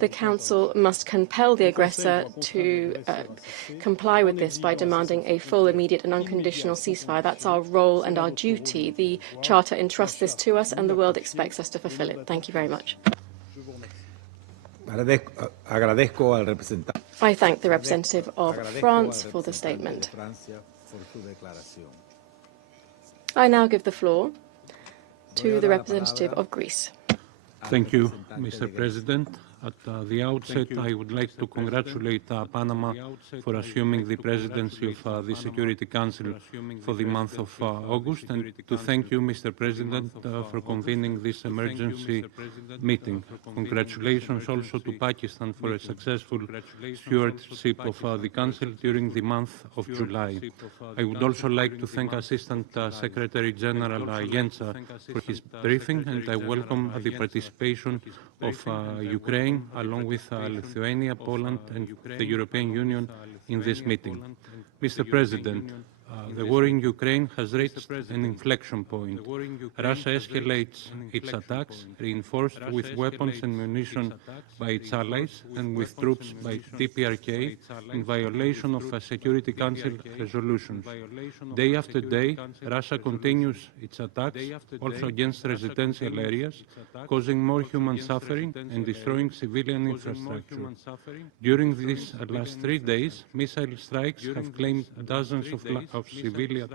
The Council must compel the aggressor to comply with this by demanding a full, immediate and unconditional ceasefire. That's our role and our duty. The Charter entrusts this to us and the world expects us to fulfill it. Thank you very much. I thank the representative of France for the statement. I now give the floor to the representative of Greece. Thank you, Mr. President. At the outset, I would like to congratulate Panama for assuming the presidency of the Security Council for the month of August, and to thank you, Mr. President, for convening this emergency meeting. Congratulations also to Pakistan for a successful stewardship of the Council during the month of July. I would also like to thank Assistant Secretary General Jensa for his briefing, and I welcome the participation of Ukraine, along with Lithuania, Poland and the European Union in this meeting. Mr. President, the war in Ukraine has reached an inflection point. Russia escalates its attacks, reinforced with weapons and munitions by its allies and with troops by DPRK in violation of Security Council resolutions. Day after day, Russia continues its attacks, also against residential areas, causing more human suffering and destroying civilian infrastructure. During these last 3 days, missile strikes have claimed dozens of civilian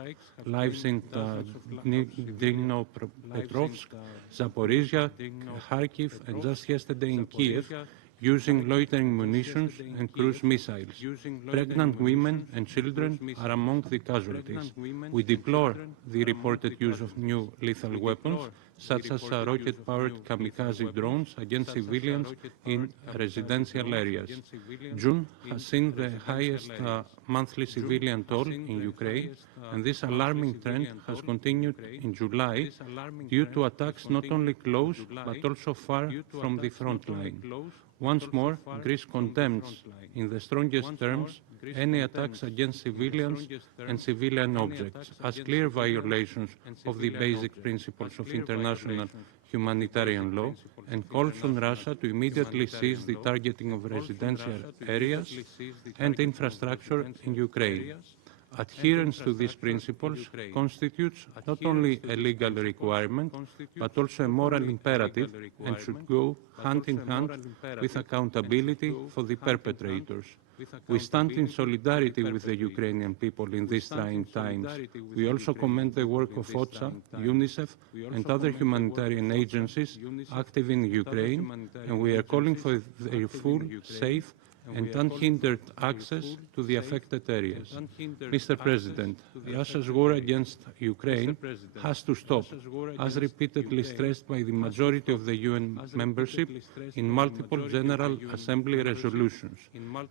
lives in Dnipropetrovsk, Zaporizhia, Kharkiv, and just yesterday in Kiev, using loitering munitions and cruise missiles. Pregnant women and children are among the casualties. We deplore the reported use of new lethal weapons, such as rocket-powered kamikaze drones against civilians in residential areas. June has seen the highest monthly civilian toll in Ukraine, and this alarming trend has continued in July due to attacks not only close but also far from the front line. Once more, Greece condemns in the strongest terms any attacks against civilians and civilian objects as clear violations of the basic principles of international humanitarian law, and calls on Russia to immediately cease the targeting of residential areas and infrastructure in Ukraine. Adherence to these principles constitutes not only a legal requirement, but also a moral imperative, and should go hand in hand with accountability for the perpetrators. We stand in solidarity with the Ukrainian people in these trying times. We also commend the work of OCHA, UNICEF, and other humanitarian agencies active in Ukraine, and we are calling for their full, safe, and unhindered access to the affected areas. Mr. President, Russia's war against Ukraine has to stop, as repeatedly stressed by the majority of the UN membership in multiple General Assembly resolutions.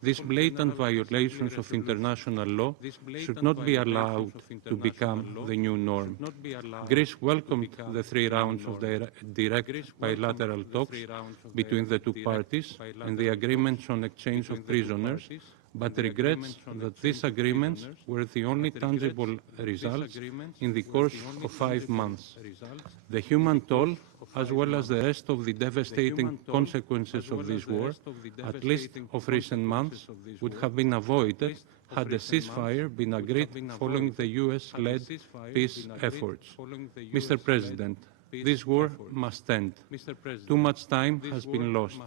These blatant violations of international law should not be allowed to become the new norm. Greece welcomed the 3 rounds of direct bilateral talks between the 2 parties and the agreements on exchange of prisoners, but regrets that these agreements were the only tangible results in the course of 5 months. The human toll, as well as the rest of the devastating consequences of this war, at least of recent months, would have been avoided had a ceasefire been agreed following the US-led peace efforts. Mr. President, this war must end. Too much time has been lost.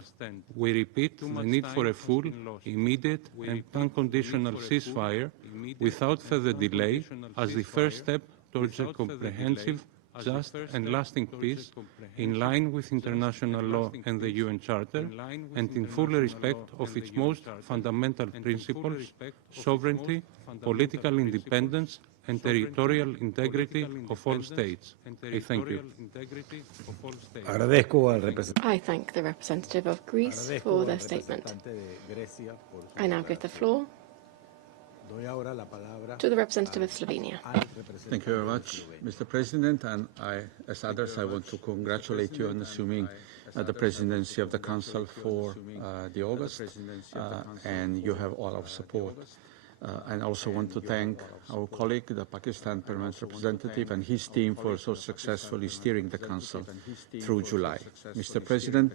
We repeat the need for a full, immediate and unconditional ceasefire without further delay as the first step towards a comprehensive, just and lasting peace in line with international law and the UN Charter, and in full respect of its most fundamental principles, sovereignty, political independence, and territorial integrity of all states. I thank you. I thank the representative of Greece for their statement. I now give the floor to the representative of Slovenia. Thank you very much, Mr. President, and as others, I want to congratulate you on assuming the presidency of the Council for the August, and you have all our support. And I also want to thank our colleague, the Pakistan Permanent Representative, and his team for so successfully steering the Council through July. Mr. President,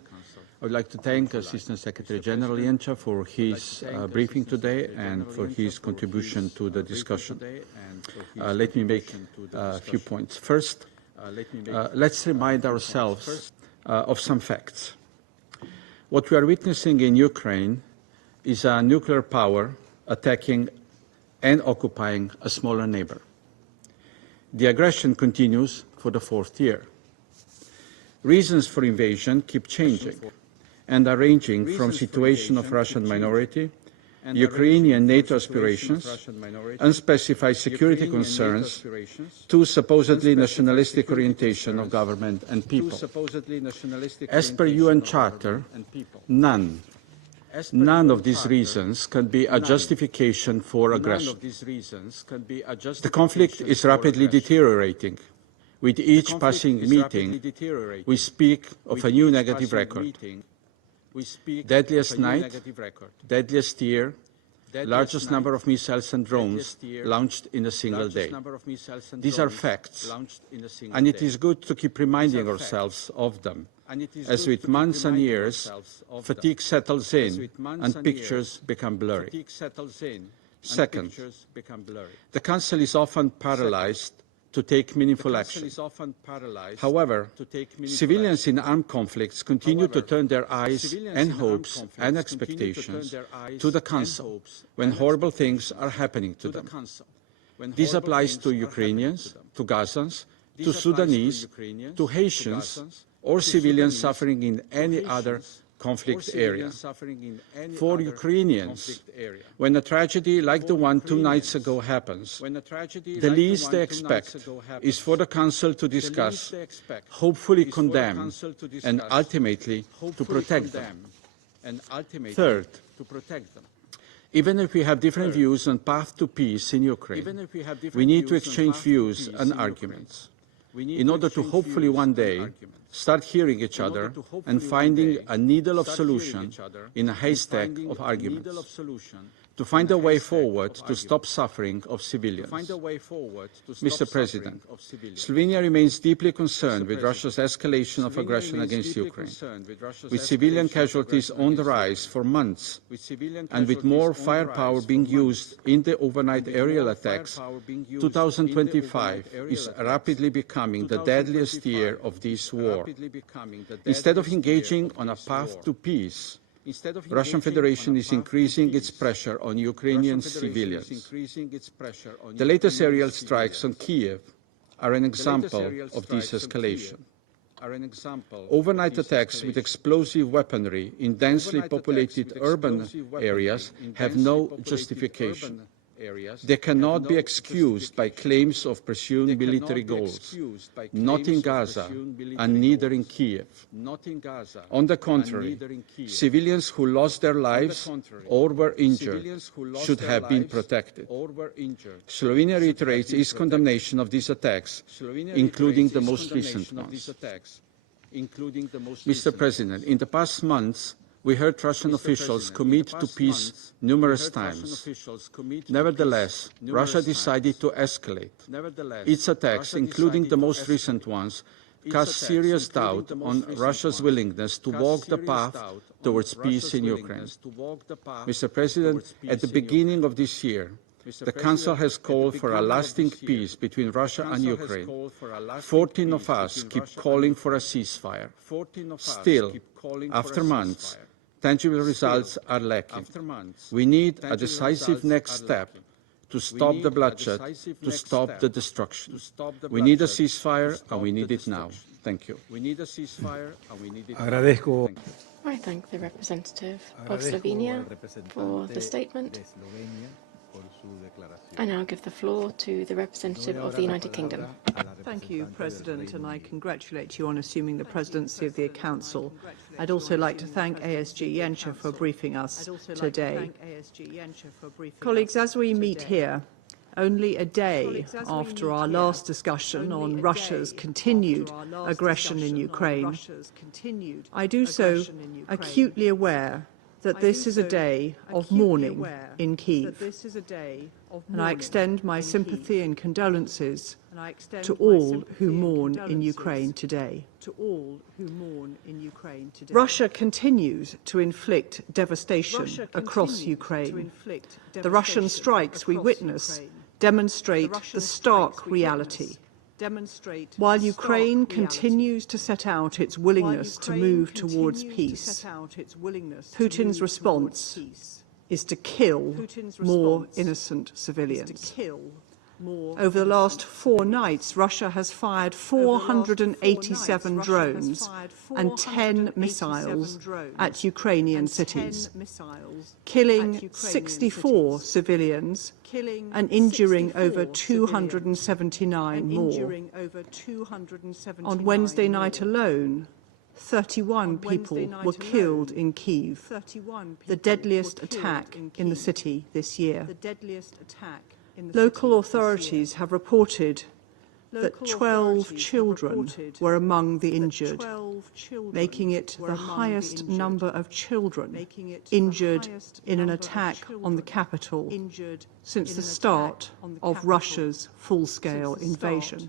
I would like to thank Assistant Secretary General Jenča for his briefing today and for his contribution to the discussion. Let me make a few points. First, let's remind ourselves of some facts. What we are witnessing in Ukraine is a nuclear power attacking and occupying a smaller neighbor. The aggression continues for the fourth year. Reasons for invasion keep changing and are ranging from situation of Russian minority, Ukrainian NATO aspirations, unspecified security concerns, to supposedly nationalistic orientation of government and people. As per UN Charter, none of these reasons can be a justification for aggression. The conflict is rapidly deteriorating. With each passing meeting, we speak of a new negative record. Deadliest night, deadliest year, largest number of missiles and drones launched in a single day. These are facts, and it is good to keep reminding ourselves of them. As with months and years, fatigue settles in and pictures become blurry. Second, the Council is often paralyzed to take meaningful action. However, civilians in armed conflicts continue to turn their eyes and hopes and expectations to the Council when horrible things are happening to them. This applies to Ukrainians, to Gazans, to Sudanese, to Haitians, or civilians suffering in any other conflict area. For Ukrainians, when a tragedy like the one 2 nights ago happens, the least they expect is for the Council to discuss, hopefully condemn, and ultimately to protect them. Third, even if we have different views on path to peace in Ukraine, we need to exchange views and arguments in order to hopefully one day start hearing each other and finding a needle of solution in a haystack of arguments, to find a way forward to stop suffering of civilians. Mr. President, Slovenia remains deeply concerned with Russia's escalation of aggression against Ukraine, with civilian casualties on the rise for months, and with more firepower being used in the overnight aerial attacks. 2025 is rapidly becoming the deadliest year of this war. Instead of engaging on a path to peace, Russian Federation is increasing its pressure on Ukrainian civilians. The latest aerial strikes on Kiev are an example of this escalation. Overnight attacks with explosive weaponry in densely populated urban areas have no justification. They cannot be excused by claims of pursuing military goals, not in Gaza and neither in Kiev. On the contrary, civilians who lost their lives or were injured should have been protected. Slovenia reiterates its condemnation of these attacks, including the most recent ones. Mr. President, in the past months, we heard Russian officials commit to peace numerous times. Nevertheless, Russia decided to escalate. Its attacks, including the most recent ones, cast serious doubt on Russia's willingness to walk the path towards peace in Ukraine. Mr. President, at the beginning of this year, the Council has called for a lasting peace between Russia and Ukraine. 14 of us keep calling for a ceasefire. Still, after months, tangible results are lacking. We need a decisive next step to stop the bloodshed, to stop the destruction. We need a ceasefire, and we need it now. Thank you. I thank the representative of Slovenia for the statement. I now give the floor to the representative of the United Kingdom. Thank you, President, and I congratulate you on assuming the presidency of the Council. I'd also like to thank ASG Jenča for briefing us today. Colleagues, as we meet here, only a day after our last discussion on Russia's continued aggression in Ukraine, I do so acutely aware that this is a day of mourning in Kyiv, and I extend my sympathy and condolences to all who mourn in Ukraine today. Russia continues to inflict devastation across Ukraine. The Russian strikes we witness demonstrate the stark reality. While Ukraine continues to set out its willingness to move towards peace, Putin's response is to kill more innocent civilians. Over the last 4 nights, Russia has fired 487 drones and 10 missiles at Ukrainian cities, killing 64 civilians and injuring over 279 more. On Wednesday night alone, 31 people were killed in Kyiv, the deadliest attack in the city this year. Local authorities have reported that 12 children were among the injured, making it the highest number of children injured in an attack on the capital since the start of Russia's full-scale invasion.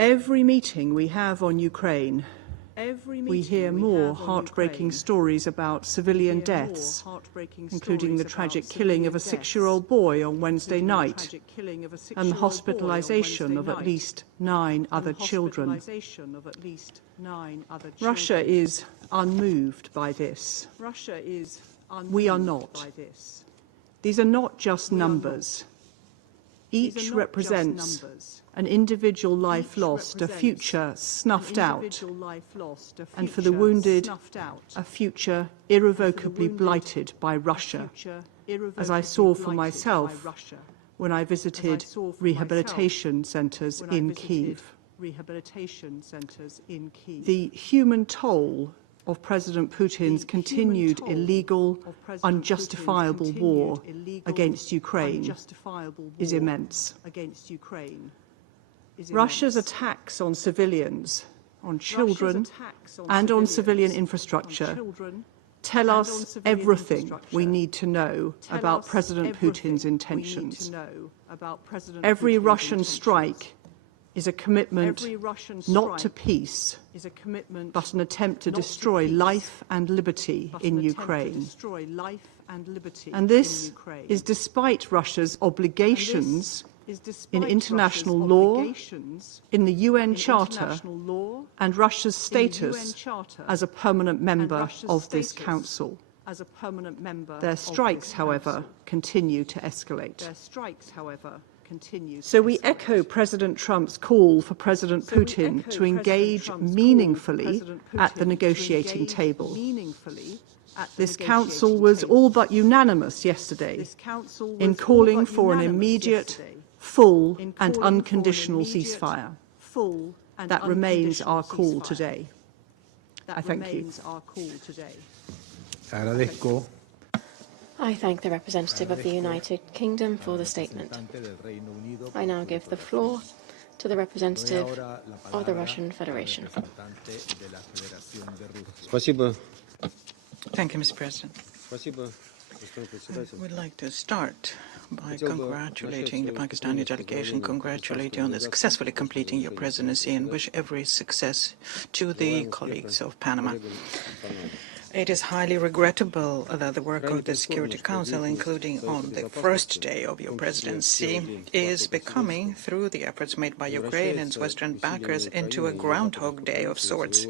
Every meeting we have on Ukraine, we hear more heartbreaking stories about civilian deaths, including the tragic killing of a 6-year-old boy on Wednesday night and the hospitalization of at least 9 other children. Russia is unmoved by this. We are not. These are not just numbers. Each represents an individual life lost, a future snuffed out, and for the wounded, a future irrevocably blighted by Russia, as I saw for myself when I visited rehabilitation centres in Kyiv. The human toll of President Putin's continued illegal, unjustifiable war against Ukraine is immense. Russia's attacks on civilians, on children, and on civilian infrastructure tell us everything we need to know about President Putin's intentions. Every Russian strike is a commitment not to peace, but an attempt to destroy life and liberty in Ukraine. And this is despite Russia's obligations in international law, in the UN Charter, and Russia's status as a permanent member of this Council. Their strikes, however, continue to escalate. So we echo President Trump's call for President Putin to engage meaningfully at the negotiating table. This Council was all but unanimous yesterday in calling for an immediate, full and unconditional ceasefire. That remains our call today. I thank you. I thank the representative of the United Kingdom for the statement. I now give the floor to the representative of the Russian Federation. Thank you, Mr. President. I would like to start by congratulating the Pakistani delegation, congratulate you on successfully completing your presidency, and wish every success to the colleagues of Panama. It is highly regrettable that the work of the Security Council, including on the first day of your presidency, is becoming, through the efforts made by Ukraine and its Western backers, into a Groundhog Day of sorts.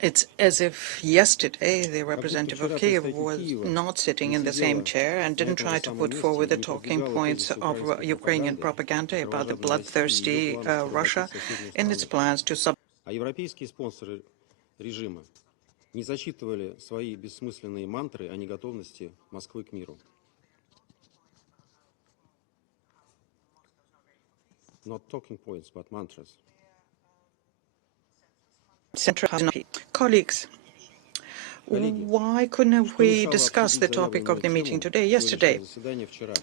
It's as if yesterday the representative of Kyiv was not sitting in the same chair and didn't try to put forward the talking points of Ukrainian propaganda about the bloodthirsty Russia in its plans to не зачитывали свои бессмысленные мантры о неготовности Москвы к миру. Not talking points, but mantras. Colleagues, Why couldn't we discuss the topic of the meeting yesterday?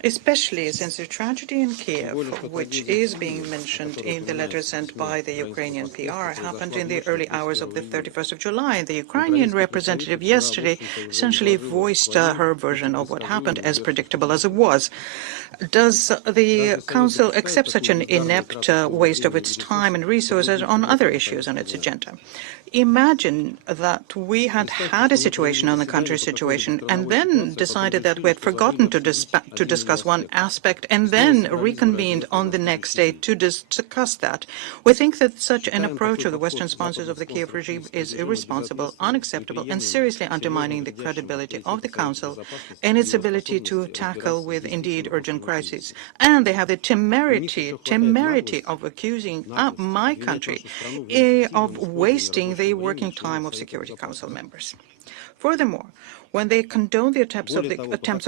Especially since the tragedy in Kiev, which is being mentioned in the letter sent by the Ukrainian PR, happened in the early hours of the 31st of July. The Ukrainian representative yesterday essentially voiced her version of what happened, as predictable as it was. Does the Council accept such an inept waste of its time and resources on other issues on its agenda? Imagine that we had a situation on the country situation and then decided that we had forgotten to discuss one aspect and then reconvened on the next day to discuss that. We think that such an approach of the Western sponsors of the Kiev regime is irresponsible, unacceptable, and seriously undermining the credibility of the Council and its ability to tackle with indeed urgent crises. And they have the temerity of accusing my country of wasting the working time of Security Council members. Furthermore, when they condone the attempts of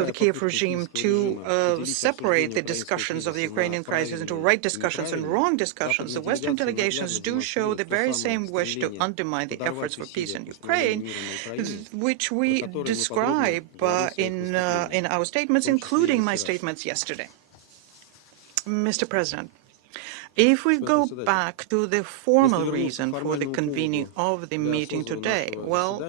the Kiev regime to separate the discussions of the Ukrainian crisis into right discussions and wrong discussions, the Western delegations do show the very same wish to undermine the efforts for peace in Ukraine, which we describe in our statements, including my statements yesterday. Mr. President, if we go back to the formal reason for the convening of the meeting today, well,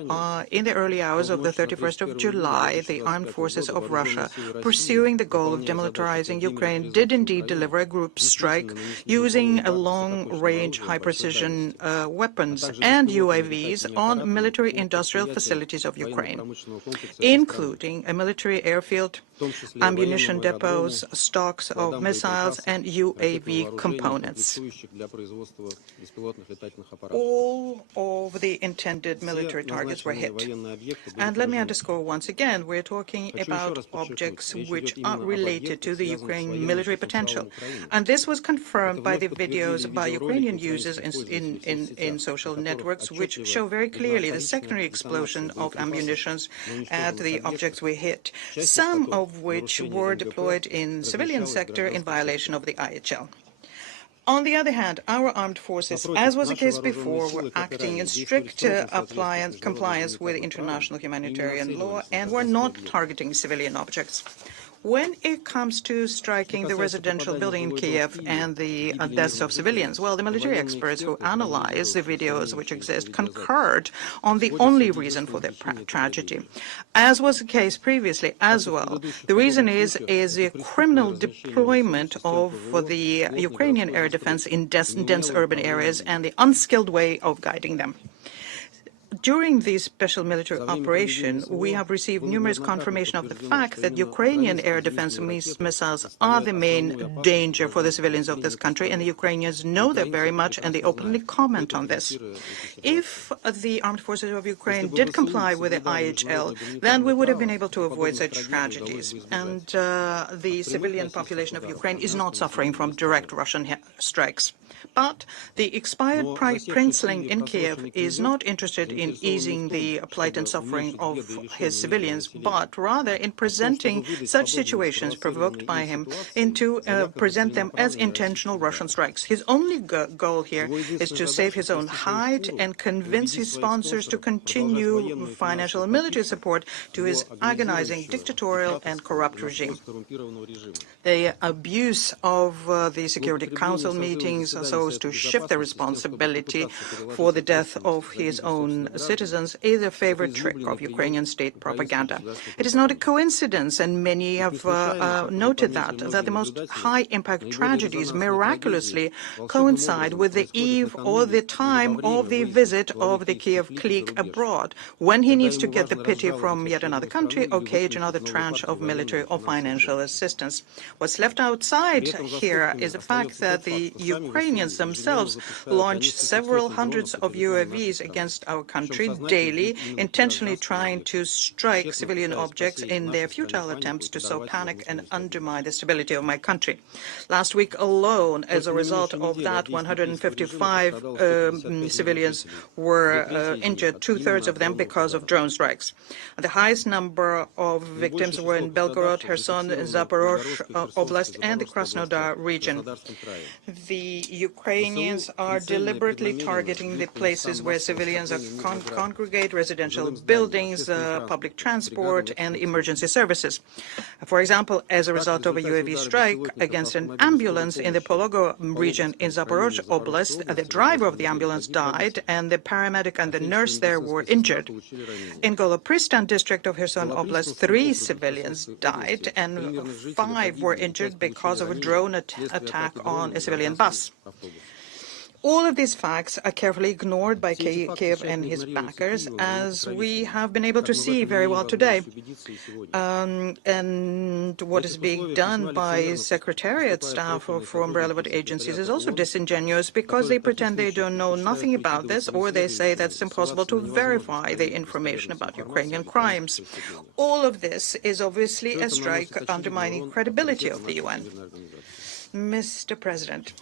in the early hours of the 31st of July, the armed forces of Russia, pursuing the goal of demilitarizing Ukraine, did indeed deliver a group strike using long-range, high-precision weapons and UAVs on military-industrial facilities of Ukraine, including a military airfield, ammunition depots, stocks of missiles and UAV components. All of the intended military targets were hit. And let me underscore once again, we're talking about objects which are related to the Ukrainian military potential. And this was confirmed by the videos by Ukrainian users in social networks, which show very clearly the secondary explosion of ammunitions at the objects we hit, some of which were deployed in civilian sector in violation of the IHL. On the other hand, our armed forces, as was the case before, were acting in strict compliance with international humanitarian law and were not targeting civilian objects. When it comes to striking the residential building in Kiev and the deaths of civilians, well, the military experts who analyzed the videos which exist concurred on the only reason for the tragedy. As was the case previously as well, the reason is the criminal deployment of the Ukrainian air defense in dense urban areas and the unskilled way of guiding them. During this special military operation, we have received numerous confirmation of the fact that Ukrainian air defense missiles are the main danger for the civilians of this country, and the Ukrainians know that very much, and they openly comment on this. If the armed forces of Ukraine did comply with the IHL, then we would have been able to avoid such tragedies. And the civilian population of Ukraine is not suffering from direct Russian strikes. But the expired princeling in Kiev is not interested in easing the plight and suffering of his civilians, but rather in presenting such situations provoked by him into present them as intentional Russian strikes. His only goal here is to save his own hide and convince his sponsors to continue financial and military support to his agonizing dictatorial and corrupt regime. The abuse of the Security Council meetings so as to shift the responsibility for the death of his own citizens is a favorite trick of Ukrainian state propaganda. It is not a coincidence, and many have noted that the most high-impact tragedies miraculously coincide with the eve or the time of the visit of the Kiev clique abroad, when he needs to get the pity from yet another country or cage another tranche of military or financial assistance. What's left outside here is the fact that the Ukrainians themselves launch several hundreds of UAVs against our country daily, intentionally trying to strike civilian objects in their futile attempts to sow panic and undermine the stability of my country. Last week alone, as a result of that, 155 civilians were injured, two-thirds of them because of drone strikes. The highest number of victims were in Belgorod, Kherson, Zaporozhye Oblast, and the Krasnodar region. The Ukrainians are deliberately targeting the places where civilians are congregate, residential buildings, public transport, and emergency services. For example, as a result of a UAV strike against an ambulance in the Pologo region in Zaporozhye Oblast, the driver of the ambulance died, and the paramedic and the nurse there were injured. In Golopristan district of Kherson Oblast, 3 civilians died, and 5 were injured because of a drone attack on a civilian bus. All of these facts are carefully ignored by Kiev and his backers, as we have been able to see very well today. And what is being done by secretariat staff from relevant agencies is also disingenuous, because they pretend they don't know nothing about this, or they say that it's impossible to verify the information about Ukrainian crimes. All of this is obviously a strike undermining credibility of the UN. Mr. President,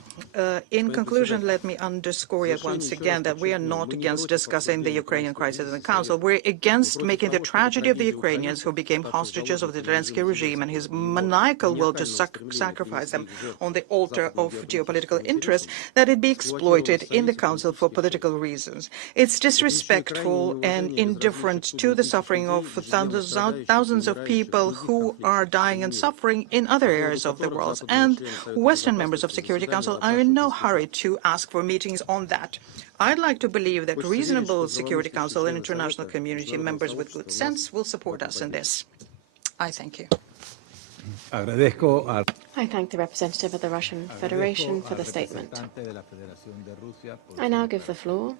in conclusion, let me underscore yet once again that we are not against discussing the Ukrainian crisis in the Council. We're against making the tragedy of the Ukrainians who became hostages of the Zelensky regime and his maniacal will to sacrifice them on the altar of geopolitical interests, that it be exploited in the Council for political reasons. It's disrespectful and indifferent to the suffering of thousands of people who are dying and suffering in other areas of the world, and Western members of Security Council are in no hurry to ask for meetings on that. I'd like to believe that reasonable Security Council and international community members with good sense will support us in this. I thank you. I thank the representative of the Russian Federation for the statement. I now give the floor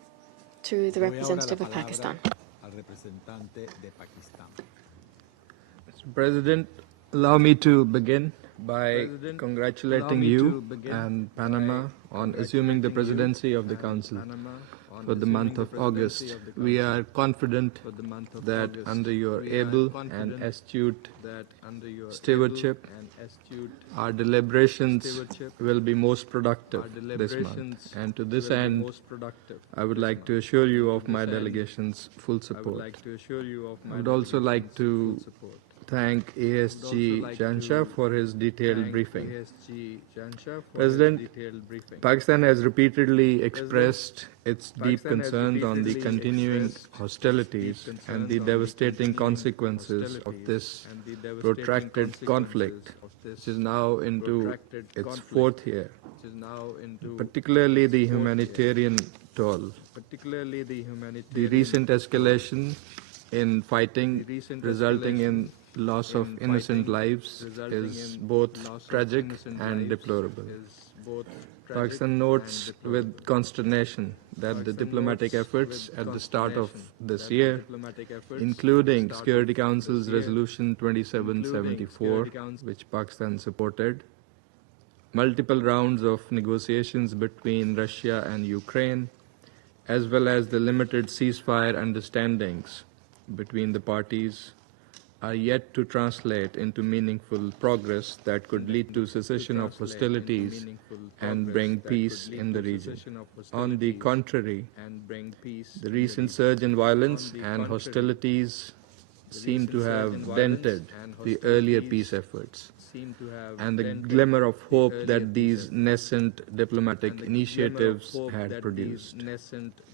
to the representative of Pakistan. Mr. President, allow me to begin by congratulating you and Panama on assuming the presidency of the Council for the month of August. We are confident that under your able and astute stewardship, our deliberations will be most productive this month. And to this end, I would like to assure you of my delegation's full support. I would also like to thank ASG Jansha for his detailed briefing. President, Pakistan has repeatedly expressed its deep concerns on the continuing hostilities and the devastating consequences of this protracted conflict, which is now into its 4th year, particularly the humanitarian toll. The recent escalation in fighting resulting in loss of innocent lives is both tragic and deplorable. Pakistan notes with consternation that the diplomatic efforts at the start of this year, including Security Council's Resolution 2774, which Pakistan supported, multiple rounds of negotiations between Russia and Ukraine, as well as the limited ceasefire understandings between the parties, are yet to translate into meaningful progress that could lead to cessation of hostilities and bring peace in the region. On the contrary, the recent surge in violence and hostilities seem to have dented the earlier peace efforts, and the glimmer of hope that these nascent diplomatic initiatives had produced.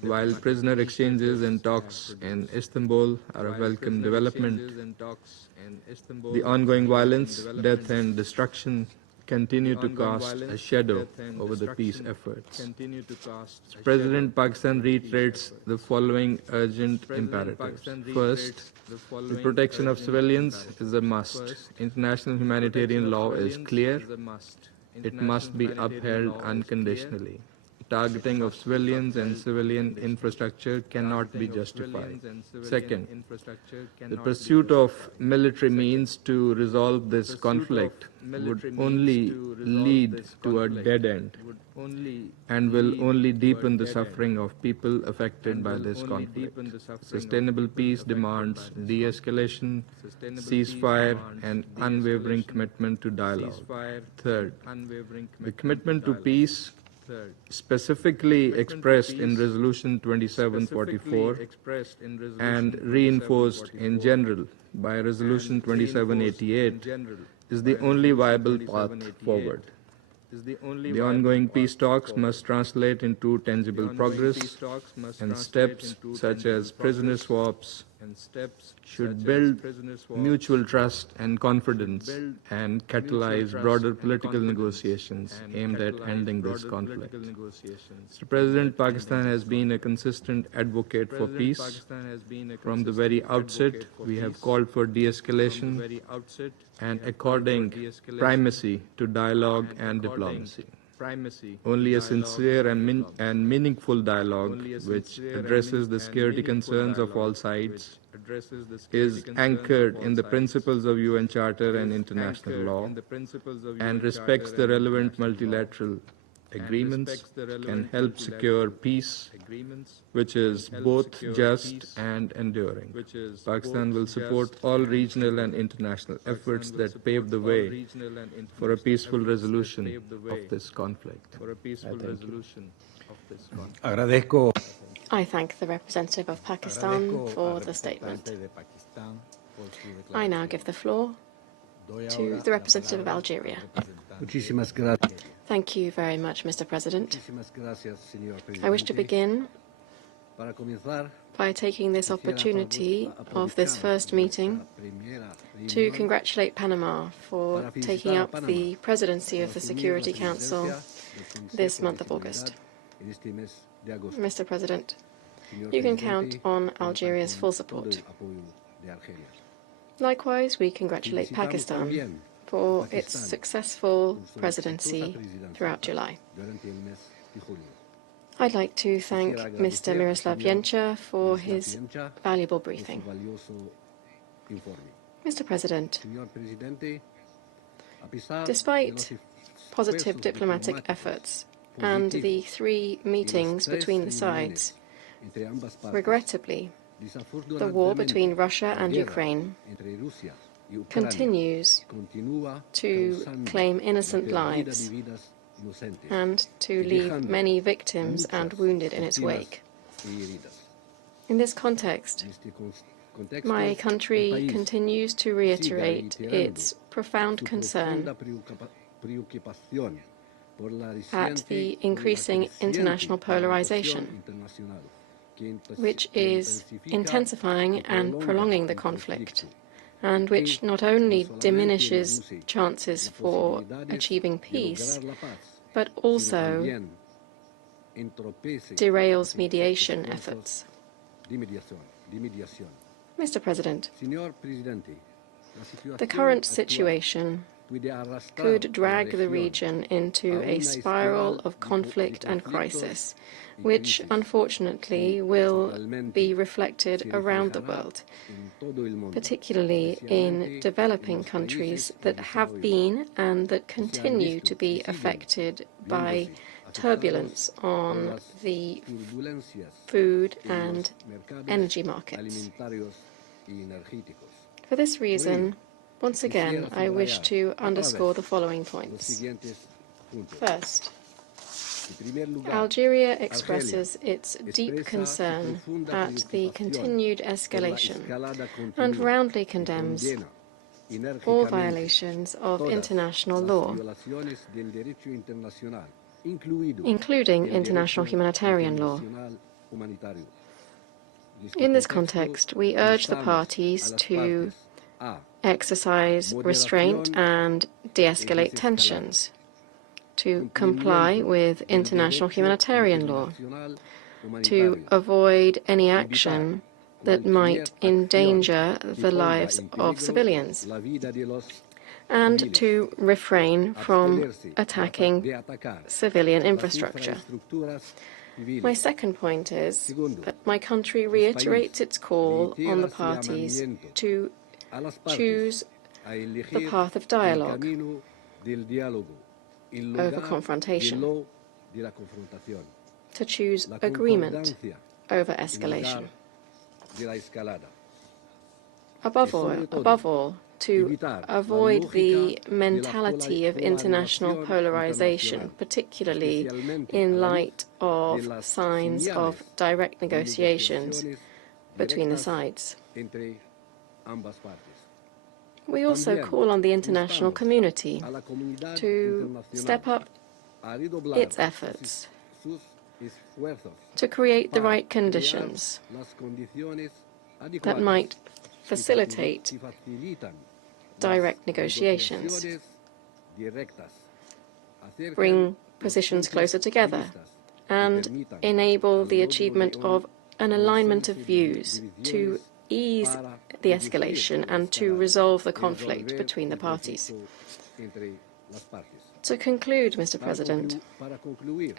While prisoner exchanges and talks in Istanbul are a welcome development, the ongoing violence, death and destruction continue to cast a shadow over the peace efforts. President, Pakistan reiterates the following urgent imperatives. First, the protection of civilians is a must. International humanitarian law is clear. It must be upheld unconditionally. Targeting of civilians and civilian infrastructure cannot be justified. Second, the pursuit of military means to resolve this conflict would only lead to a dead end and will only deepen the suffering of people affected by this conflict. Sustainable peace demands de-escalation, ceasefire, and unwavering commitment to dialogue. Third, the commitment to peace specifically expressed in Resolution 2744 and reinforced in general by Resolution 2788 is the only viable path forward. The ongoing peace talks must translate into tangible progress, and steps such as prisoner swaps should build mutual trust and confidence and catalyze broader political negotiations aimed at ending this conflict. Mr. President, Pakistan has been a consistent advocate for peace. From the very outset, we have called for de-escalation and according primacy to dialogue and diplomacy. Only a sincere and meaningful dialogue which addresses the security concerns of all sides is anchored in the principles of UN Charter and international law and respects the relevant multilateral agreements can help secure peace, which is both just and enduring. Pakistan will support all regional and international efforts that pave the way for a peaceful resolution of this conflict. I thank the representative of Pakistan for the statement. I now give the floor to the representative of Algeria. Thank you very much, Mr. President. I wish to begin by taking this opportunity of this first meeting to congratulate Panama for taking up the presidency of the Security Council this month of August. Mr. President, you can count on Algeria's full support. Likewise, we congratulate Pakistan for its successful presidency throughout July. I'd like to thank Mr. Miroslav Jenča for his valuable briefing. Mr. President, despite positive diplomatic efforts and the 3 meetings between the sides, regrettably, the war between Russia and Ukraine continues to claim innocent lives and to leave many victims and wounded in its wake. In this context, my country continues to reiterate its profound concern at the increasing international polarization, which is intensifying and prolonging the conflict, and which not only diminishes chances for achieving peace, but also derails mediation efforts. Mr. President, the current situation could drag the region into a spiral of conflict and crisis, which unfortunately will be reflected around the world, particularly in developing countries that have been and that continue to be affected by turbulence on the food and energy markets. For this reason, once again, I wish to underscore the following points. First, Algeria expresses its deep concern at the continued escalation and roundly condemns all violations of international law, including international humanitarian law. In this context, we urge the parties to exercise restraint and de-escalate tensions, to comply with international humanitarian law, to avoid any action that might endanger the lives of civilians, and to refrain from attacking civilian infrastructure. My second point is that my country reiterates its call on the parties to choose the path of dialogue over confrontation, to choose agreement over escalation. Above all, to avoid the mentality of international polarization, particularly in light of signs of direct negotiations between the sides. We also call on the international community to step up its efforts to create the right conditions that might facilitate direct negotiations, bring positions closer together, and enable the achievement of an alignment of views to ease the escalation and to resolve the conflict between the parties. To conclude, Mr. President,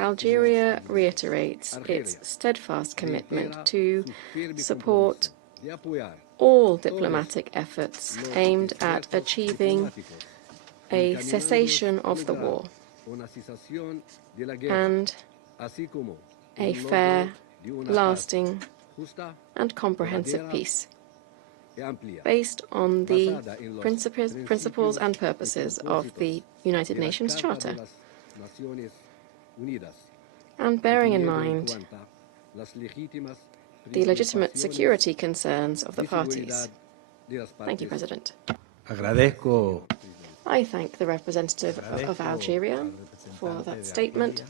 Algeria reiterates its steadfast commitment to support all diplomatic efforts aimed at achieving a cessation of the war and a fair, lasting and comprehensive peace based on the principles and purposes of the United Nations Charter, and bearing in mind the legitimate security concerns of the parties. Thank you, President. I thank the representative of Algeria for that statement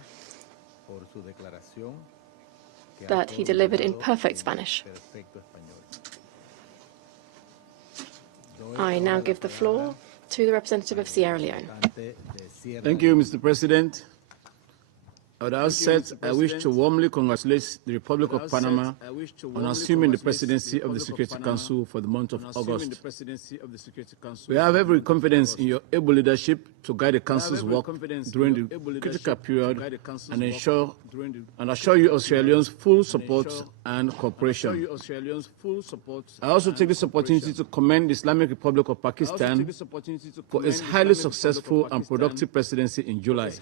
that he delivered in perfect Spanish. I now give the floor to the representative of Sierra Leone. Thank you, Mr. President. At the outset, I wish to warmly congratulate the Republic of Panama on assuming the presidency of the Security Council for the month of August. We have every confidence in your able leadership to guide the Council's work during the critical period and assure you Australians full support and cooperation. I also take this opportunity to commend the Islamic Republic of Pakistan for its highly successful and productive presidency in July.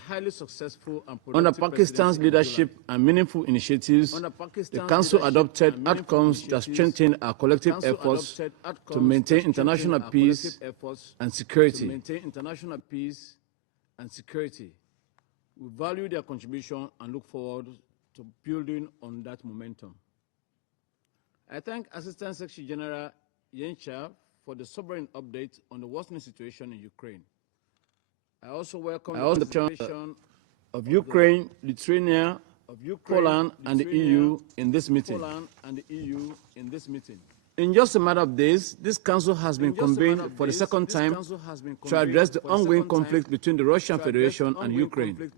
Under Pakistan's leadership and meaningful initiatives, the Council adopted outcomes that strengthen our collective efforts to maintain international peace and security. We value their contribution and look forward to building on that momentum. I thank Assistant Secretary General Yencha for the sobering update on the worsening situation in Ukraine. I also welcome the participation of Ukraine, Lithuania, Poland, and the EU in this meeting. In just a matter of days, this Council has been convened for the second time to address the ongoing conflict between the Russian Federation and Ukraine,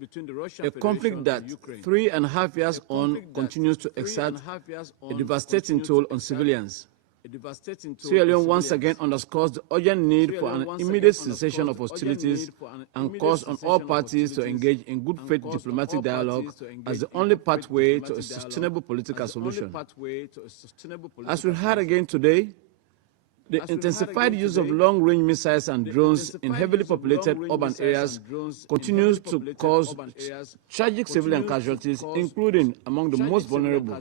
a conflict that 3.5 years on continues to exert a devastating toll on civilians. Sierra Leone once again underscores the urgent need for an immediate cessation of hostilities and calls on all parties to engage in good faith diplomatic dialogue as the only pathway to a sustainable political solution. As we heard again today, the intensified use of long-range missiles and drones in heavily populated urban areas continues to cause tragic civilian casualties, including among the most vulnerable,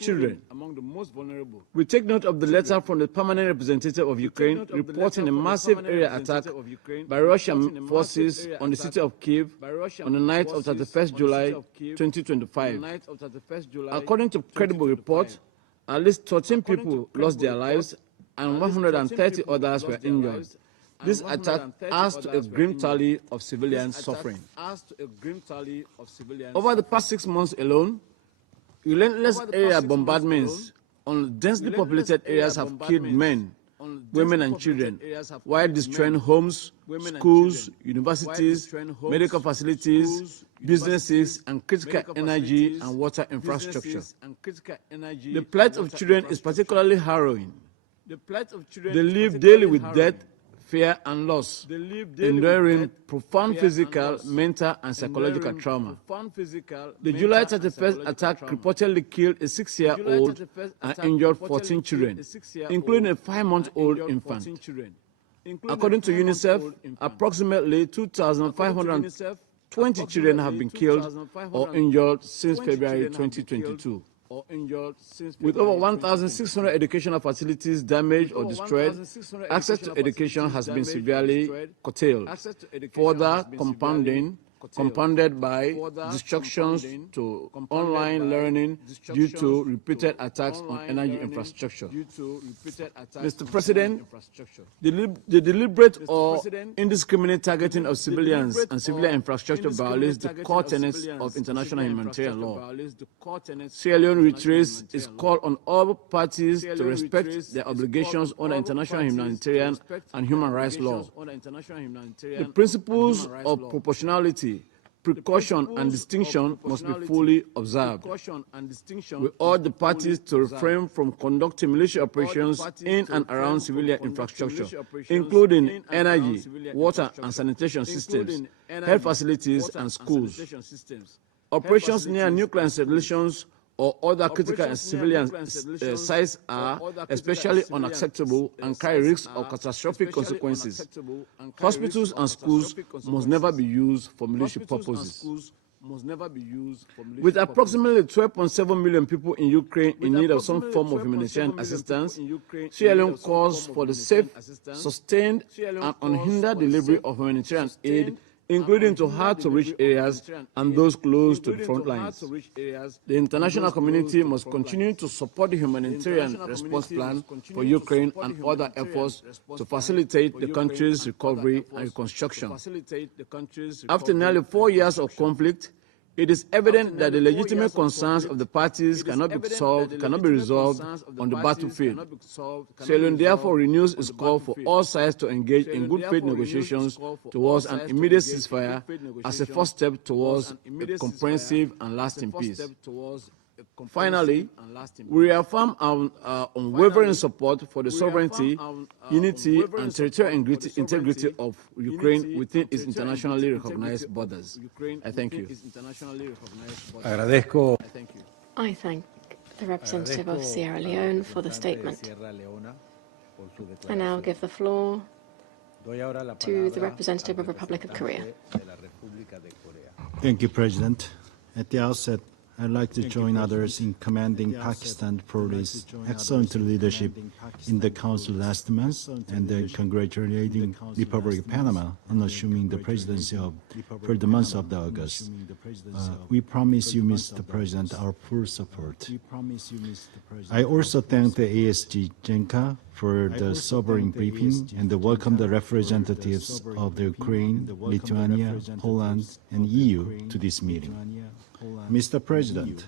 children. We take note of the letter from the permanent representative of Ukraine reporting a massive area attack by Russian forces on the city of Kyiv on the night of 31st July 2025. According to credible reports, at least 13 people lost their lives and 130 others were injured. This attack adds to a grim tally of civilians suffering. Over the past 6 months alone, relentless air bombardments on densely populated areas have killed men, women and children, while destroying homes, schools, universities, medical facilities, businesses, and critical energy and water infrastructure. The plight of children is particularly harrowing. They live daily with death, fear, and loss, enduring profound physical, mental, and psychological trauma. The July 31st attack reportedly killed a 6-year-old and injured 14 children, including a 5-month-old infant. According to UNICEF, approximately 2,520 children have been killed or injured since February 2022. With over 1,600 educational facilities damaged or destroyed, access to education has been severely curtailed, further compounding compounded by disruptions to online learning due to repeated attacks on energy infrastructure. Mr. President, the deliberate or indiscriminate targeting of civilians and civilian infrastructure violates the core tenets of international humanitarian law. Sierra Leone reiterates its call on all parties to respect their obligations under international humanitarian and human rights law. The principles of proportionality, precaution and distinction must be fully observed. We urge the parties to refrain from conducting military operations in and around civilian infrastructure, including energy, water and sanitation systems, health facilities and schools. Operations near nuclear installations or other critical and civilian sites are especially unacceptable and carry risks of catastrophic consequences. Hospitals and schools must never be used for military purposes. With approximately 12.7 million people in Ukraine in need of some form of humanitarian assistance, Sierra Leone calls for the safe, sustained, and unhindered delivery of humanitarian aid, including to hard-to-reach areas and those close to the front lines. The international community must continue to support the humanitarian response plan for Ukraine and other efforts to facilitate the country's recovery and reconstruction. After nearly 4 years of conflict, it is evident that the legitimate concerns of the parties cannot be resolved on the battlefield. Sierra Leone therefore renews its call for all sides to engage in good faith negotiations towards an immediate ceasefire as a first step towards a comprehensive and lasting peace. Finally, we reaffirm our unwavering support for the sovereignty, unity, and territorial integrity of Ukraine within its internationally recognized borders. I thank you. I thank the representative of Sierra Leone for the statement. I now give the floor to the representative of the Republic of Korea. Thank you, President. At the outset, I'd like to join others in commending Pakistan for its excellent leadership in the Council last month and then congratulating the Republic of Panama on assuming the presidency for the month of August. We promise you, Mr. President, our full support. I also thank the ASG Genca for the sobering briefing and welcome the representatives of the Ukraine, Lithuania, Poland, and EU to this meeting. Mr. President,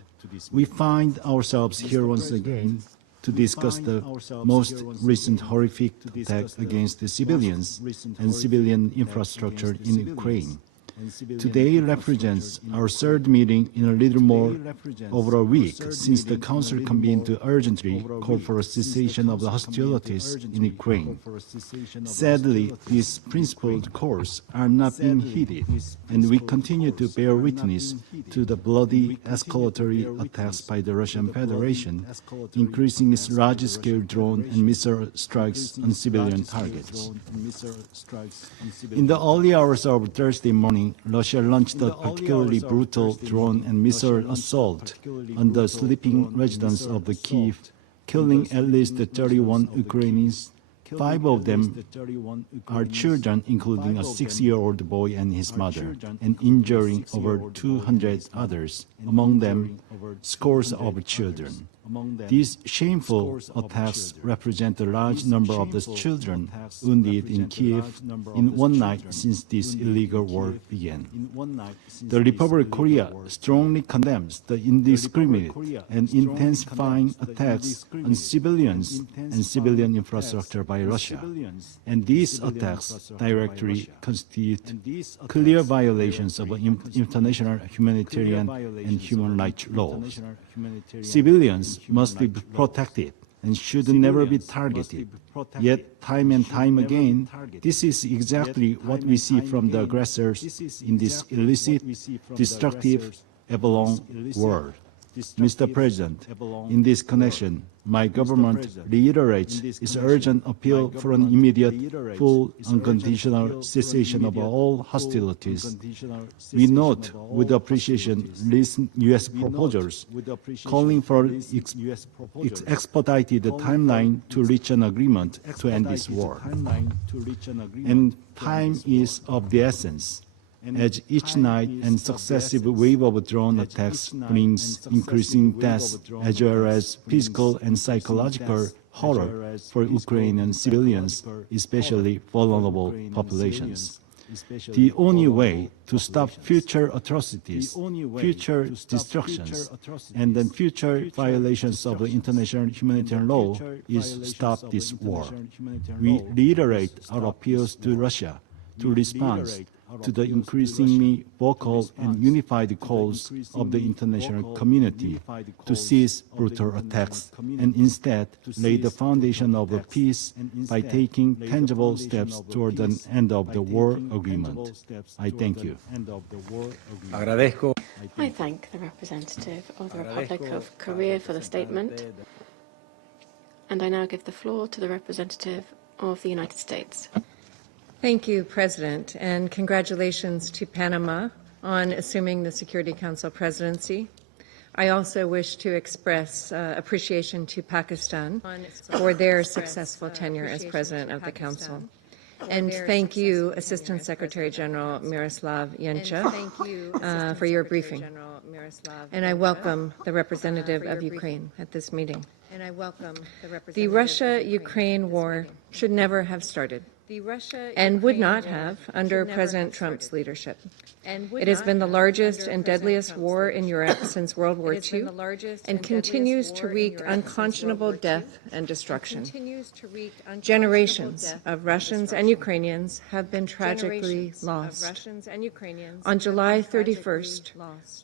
we find ourselves here once again to discuss the most recent horrific attack against the civilians and civilian infrastructure in Ukraine. Today represents our third meeting in a little more over a week since the Council convened to urgently call for a cessation of the hostilities in Ukraine. Sadly, these principled calls are not being heeded, and we continue to bear witness to the bloody escalatory attacks by the Russian Federation, increasing its large-scale drone and missile strikes on civilian targets. In the early hours of Thursday morning, Russia launched a particularly brutal drone and missile assault on the sleeping residents of the Kyiv, killing at least 31 Ukrainians. 5 of them are children, including a 6-year-old boy and his mother, and injuring over 200 others, among them scores of children. These shameful attacks represent a large number of the children wounded in Kyiv in one night since this illegal war began. The Republic of Korea strongly condemns the indiscriminate and intensifying attacks on civilians and civilian infrastructure by Russia, and these attacks directly constitute clear violations of international humanitarian and human rights laws. Civilians must be protected and should never be targeted. Yet, time and time again, this is exactly what we see from the aggressors in this illicit, destructive, ever-long war. Mr. President, in this connection, my government reiterates its urgent appeal for an immediate, full, unconditional cessation of all hostilities. We note with appreciation recent U.S. proposals calling for expedited timeline to reach an agreement to end this war. And time is of the essence. as each night and successive wave of drone attacks brings increasing deaths as well as physical and psychological horror for Ukrainian civilians, especially vulnerable populations. The only way to stop future atrocities, future destructions, and then future violations of international humanitarian law is stop this war. We reiterate our appeals to Russia to respond to the increasingly vocal and unified calls of the international community to cease brutal attacks and instead lay the foundation of a peace by taking tangible steps toward an end of the war agreement. I thank you. I thank the representative of the Republic of Korea for the statement. And I now give the floor to the representative of the United States. Thank you, President, and congratulations to Panama on assuming the Security Council presidency. I also wish to express appreciation to Pakistan for their successful tenure as President of the Council. And thank you, Assistant Secretary General Miroslav Yencha, for your briefing. And I welcome the representative of Ukraine at this meeting. The Russia-Ukraine war should never have started, and would not have under President Trump's leadership. It has been the largest and deadliest war in Europe since World War II and continues to wreak unconscionable death and destruction. Generations of Russians and Ukrainians have been tragically lost. On July 31st,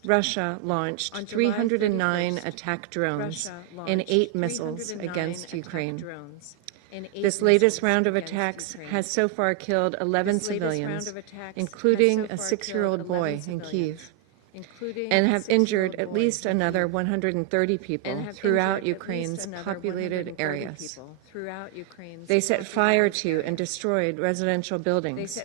Russia launched 309 attack drones and 8 missiles against Ukraine. This latest round of attacks has so far killed 11 civilians, including a 6-year-old boy in Kyiv, and have injured at least another 130 people throughout Ukraine's populated areas. They set fire to and destroyed residential buildings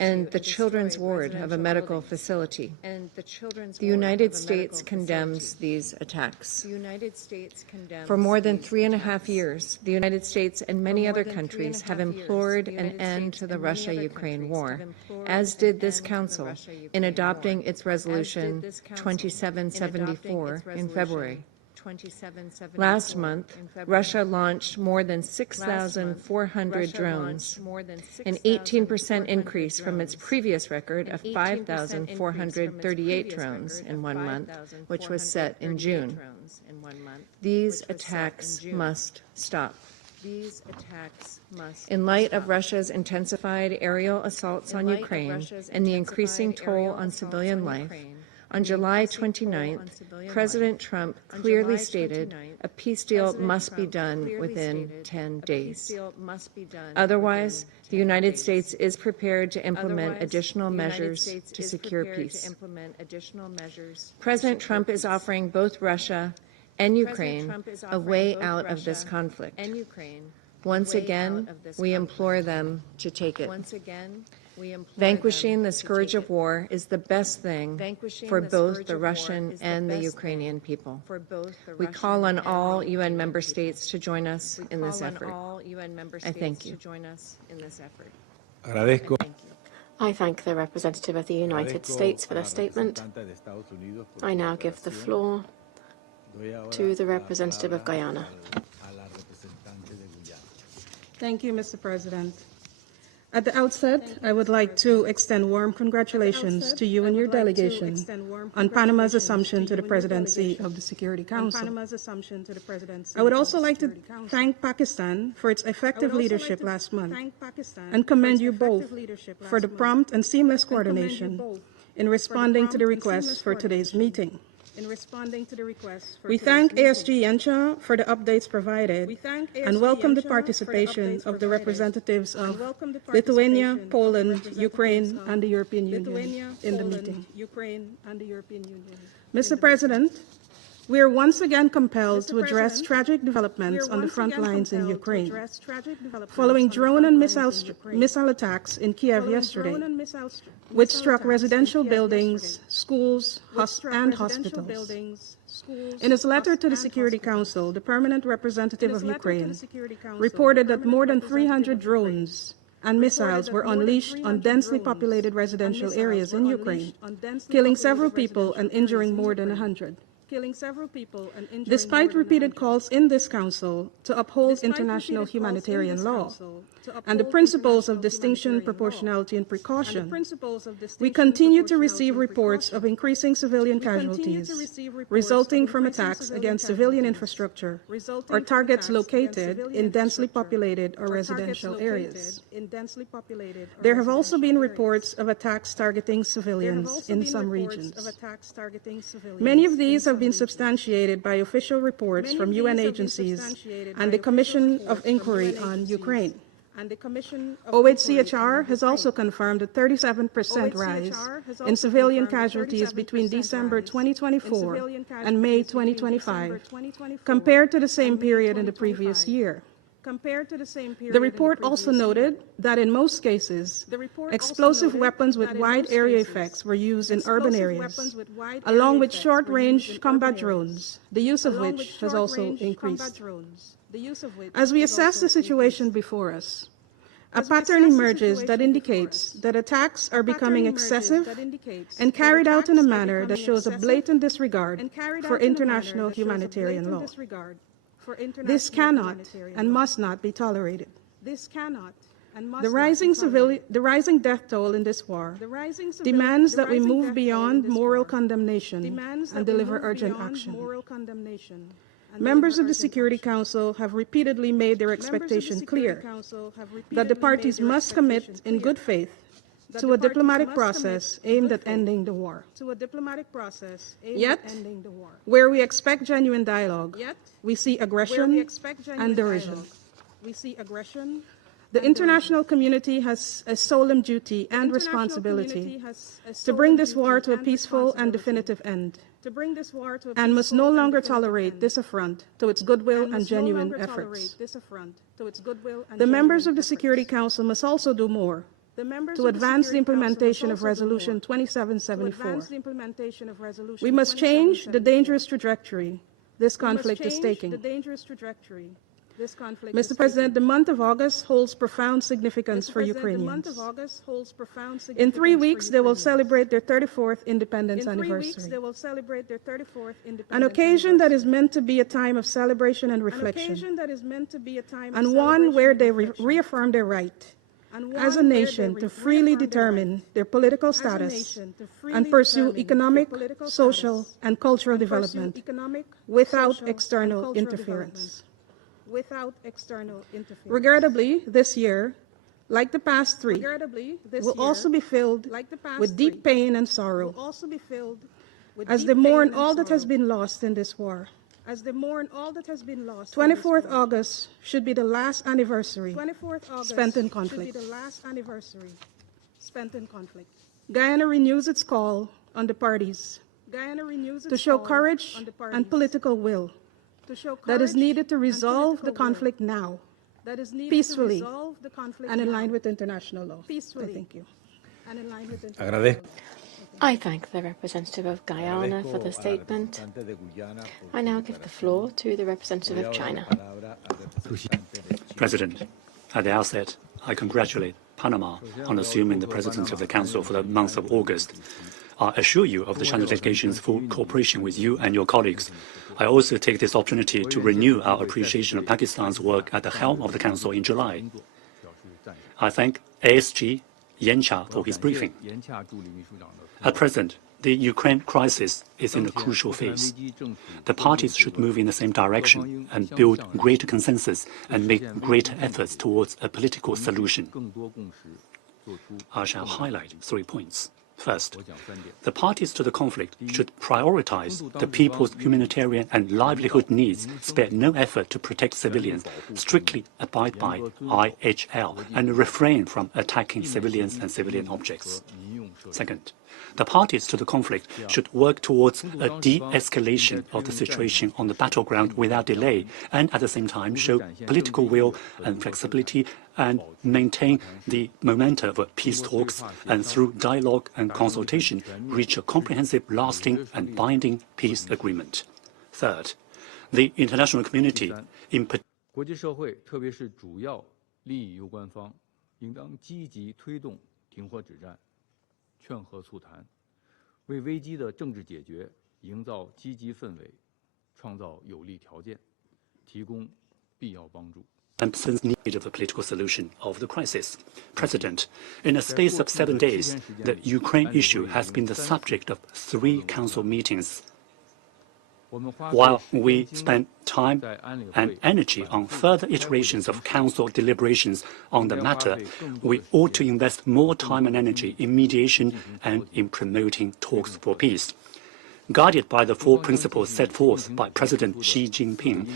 and the children's ward of a medical facility. The United States condemns these attacks. For more than 3.5 years, the United States and many other countries have implored an end to the Russia-Ukraine war, as did this Council in adopting its resolution 2774 in February. Last month, Russia launched more than 6,400 drones, an 18% increase from its previous record of 5,438 drones in 1 month, which was set in June. These attacks must stop. In light of Russia's intensified aerial assaults on Ukraine and the increasing toll on civilian life, on July 29th, President Trump clearly stated a peace deal must be done within 10 days. Otherwise, the United States is prepared to implement additional measures to secure peace. President Trump is offering both Russia and Ukraine a way out of this conflict. Once again, we implore them to take it. Vanquishing the scourge of war is the best thing for both the Russian and the Ukrainian people. We call on all UN member states to join us in this effort. I thank you. I thank the representative of the United States for their statement. I now give the floor to the representative of Guyana. Thank you, Mr. President. At the outset, I would like to extend warm congratulations to you and your delegation on Panama's assumption to the presidency of the Security Council. I would also like to thank Pakistan for its effective leadership last month and commend you both for the prompt and seamless coordination in responding to the requests for today's meeting. We thank ASG Yencha for the updates provided and welcome the participation of the representatives of Lithuania, Poland, Ukraine, and the European Union in the meeting. Mr. President, we are once again compelled to address tragic developments on the front lines in Ukraine. Following drone and missile attacks in Kiev yesterday, which struck residential buildings, schools, and hospitals. In his letter to the Security Council, the permanent representative of Ukraine reported that more than 300 drones and missiles were unleashed on densely populated residential areas in Ukraine, killing several people and injuring more than 100. Despite repeated calls in this Council to uphold international humanitarian law and the principles of distinction, proportionality, and precaution, we continue to receive reports of increasing civilian casualties resulting from attacks against civilian infrastructure or targets located in densely populated or residential areas. There have also been reports of attacks targeting civilians in some regions. Many of these have been substantiated by official reports from UN agencies and the Commission of Inquiry on Ukraine. OHCHR has also confirmed a 37% rise in civilian casualties between December 2024 and May 2025, compared to the same period in the previous year. The report also noted that in most cases, explosive weapons with wide area effects were used in urban areas, along with short-range combat drones, the use of which has also increased. As we assess the situation before us, a pattern emerges that indicates that attacks are becoming excessive and carried out in a manner that shows a blatant disregard for international humanitarian law. This cannot and must not be tolerated. The rising death toll in this war demands that we move beyond moral condemnation and deliver urgent action. Members of the Security Council have repeatedly made their expectation clear that the parties must commit in good faith to a diplomatic process aimed at ending the war. Yet, where we expect genuine dialogue, we see aggression and derision. The international community has a solemn duty and responsibility to bring this war to a peaceful and definitive end, and must no longer tolerate this affront to its goodwill and genuine efforts. The members of the Security Council must also do more to advance the implementation of Resolution 2774. We must change the dangerous trajectory this conflict is taking. Mr. President, the month of August holds profound significance for Ukrainians. In 3 weeks, they will celebrate their 34th independence anniversary. An occasion that is meant to be a time of celebration and reflection, and one where they reaffirm their right as a nation to freely determine their political status and pursue economic, social, and cultural development without external interference. Regrettably, this year, like the past three, will also be filled with deep pain and sorrow as they mourn all that has been lost in this war. 24th August should be the last anniversary spent in conflict. Guyana renews its call on the parties to show courage and political will that is needed to resolve the conflict now, peacefully, and in line with international law. I thank you. I thank the representative of Guyana for the statement. I now give the floor to the representative of China. President, at the outset, I congratulate Panama on assuming the presidency of the Council for the month of August. I assure you of the China delegation's full cooperation with you and your colleagues. I also take this opportunity to renew our appreciation of Pakistan's work at the helm of the Council in July. I thank ASG Yencha for his briefing. At present, the Ukraine crisis is in a crucial phase. The parties should move in the same direction and build greater consensus and make greater efforts towards a political solution. I shall highlight 3 points. First, the parties to the conflict should prioritize the people's humanitarian and livelihood needs, spare no effort to protect civilians, strictly abide by IHL, and refrain from attacking civilians and civilian objects. Second, the parties to the conflict should work towards a de-escalation of the situation on the battleground without delay, and at the same time show political will and flexibility and maintain the momentum of peace talks, and through dialogue and consultation reach a comprehensive, lasting and binding peace agreement. Third, the international community, in particular, 应当积极推动停火止战、劝和促谈，为危机的政治解决营造积极氛围，创造有利条件，提供必要帮助。 Since need of a political solution of the crisis. President, in a space of 7 days, the Ukraine issue has been the subject of 3 council meetings. While we spend time and energy on further iterations of council deliberations on the matter, we ought to invest more time and energy in mediation and in promoting talks for peace. Guided by the 4 principles set forth by President Xi Jinping,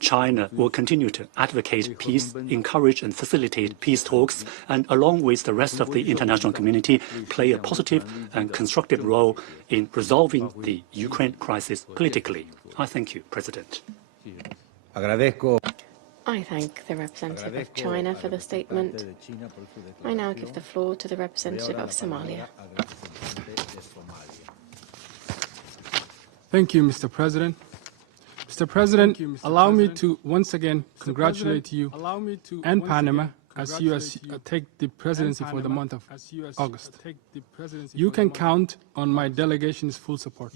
China will continue to advocate peace, encourage and facilitate peace talks, and along with the rest of the international community, play a positive and constructive role in resolving the Ukraine crisis politically. I thank you, President. I thank the representative of China for the statement. I now give the floor to the representative of Somalia. Thank you, Mr. President. Mr. President, allow me to once again congratulate you and Panama as you take the presidency for the month of August. You can count on my delegation's full support.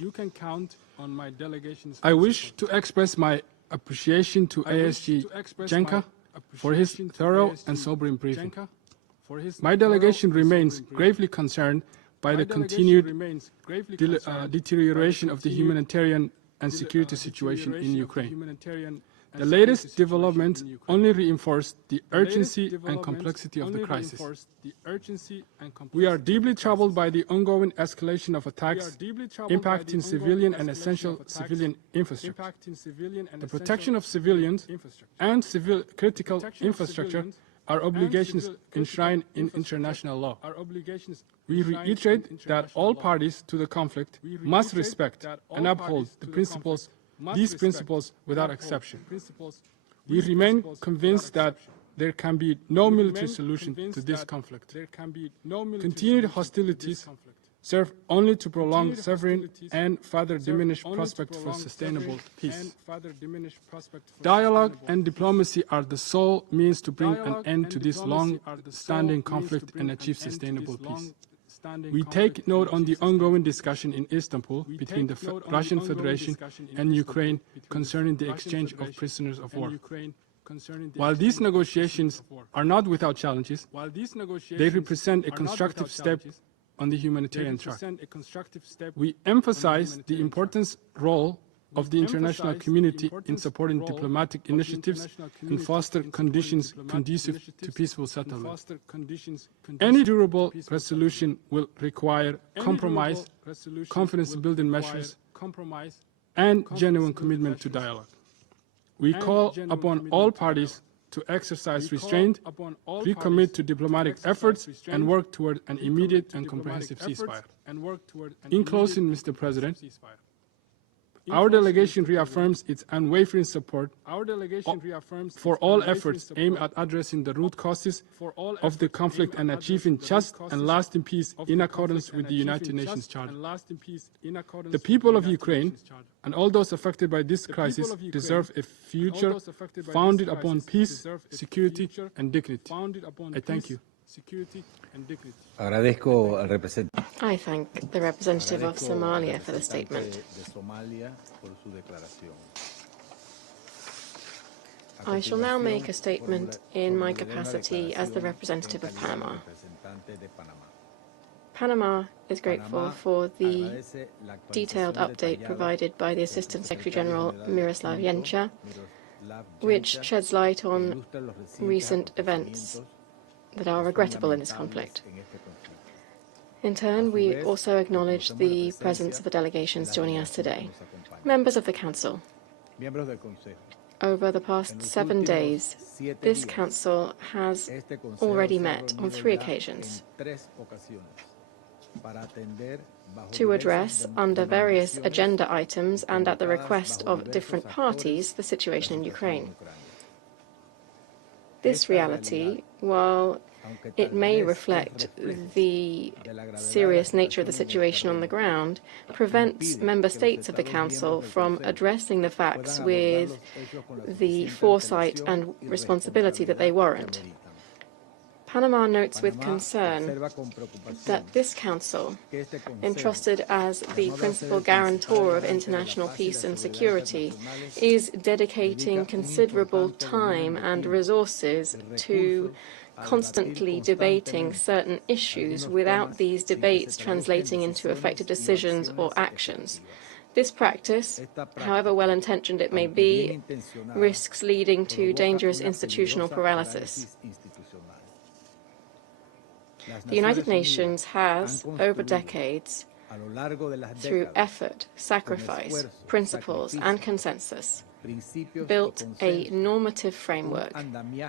I wish to express my appreciation to ASG Jenka for his thorough and sobering briefing. My delegation remains gravely concerned by the continued deterioration of the humanitarian and security situation in Ukraine. The latest developments only reinforce the urgency and complexity of the crisis. We are deeply troubled by the ongoing escalation of attacks impacting civilian and essential civilian infrastructure. The protection of civilians and critical infrastructure are obligations enshrined in international law. We reiterate that all parties to the conflict must respect and uphold these principles without exception. We remain convinced that there can be no military solution to this conflict. Continued hostilities serve only to prolong suffering and further diminish prospects for sustainable peace. Dialogue and diplomacy are the sole means to bring an end to this long-standing conflict and achieve sustainable peace. We take note on the ongoing discussion in Istanbul between the Russian Federation and Ukraine concerning the exchange of prisoners of war. While these negotiations are not without challenges, they represent a constructive step on the humanitarian track. We emphasize the important role of the international community in supporting diplomatic initiatives and foster conditions conducive to peaceful settlement. Any durable resolution will require compromise, confidence-building measures, and genuine commitment to dialogue. We call upon all parties to exercise restraint, recommit to diplomatic efforts, and work toward an immediate and comprehensive ceasefire. In closing, Mr. President, our delegation reaffirms its unwavering support for all efforts aimed at addressing the root causes of the conflict and achieving just and lasting peace in accordance with the United Nations Charter. The people of Ukraine and all those affected by this crisis deserve a future founded upon peace, security, and dignity. I thank you. I thank the representative of Somalia for the statement. I shall now make a statement in my capacity as the representative of Panama. Panama is grateful for the detailed update provided by the Assistant Secretary General Miroslav Jenča, which sheds light on recent events that are regrettable in this conflict. In turn, we also acknowledge the presence of the delegations joining us today. Members of the Council, over the past 7 days, this Council has already met on 3 occasions to address, under various agenda items and at the request of different parties, the situation in Ukraine. This reality, while it may reflect the serious nature of the situation on the ground, prevents member states of the Council from addressing the facts with the foresight and responsibility that they warrant. Panama notes with concern that this Council, entrusted as the principal guarantor of international peace and security, is dedicating considerable time and resources to constantly debating certain issues without these debates translating into effective decisions or actions. This practice, however well-intentioned it may be, risks leading to dangerous institutional paralysis. The United Nations has, over decades, through effort, sacrifice, principles, and consensus, built a normative framework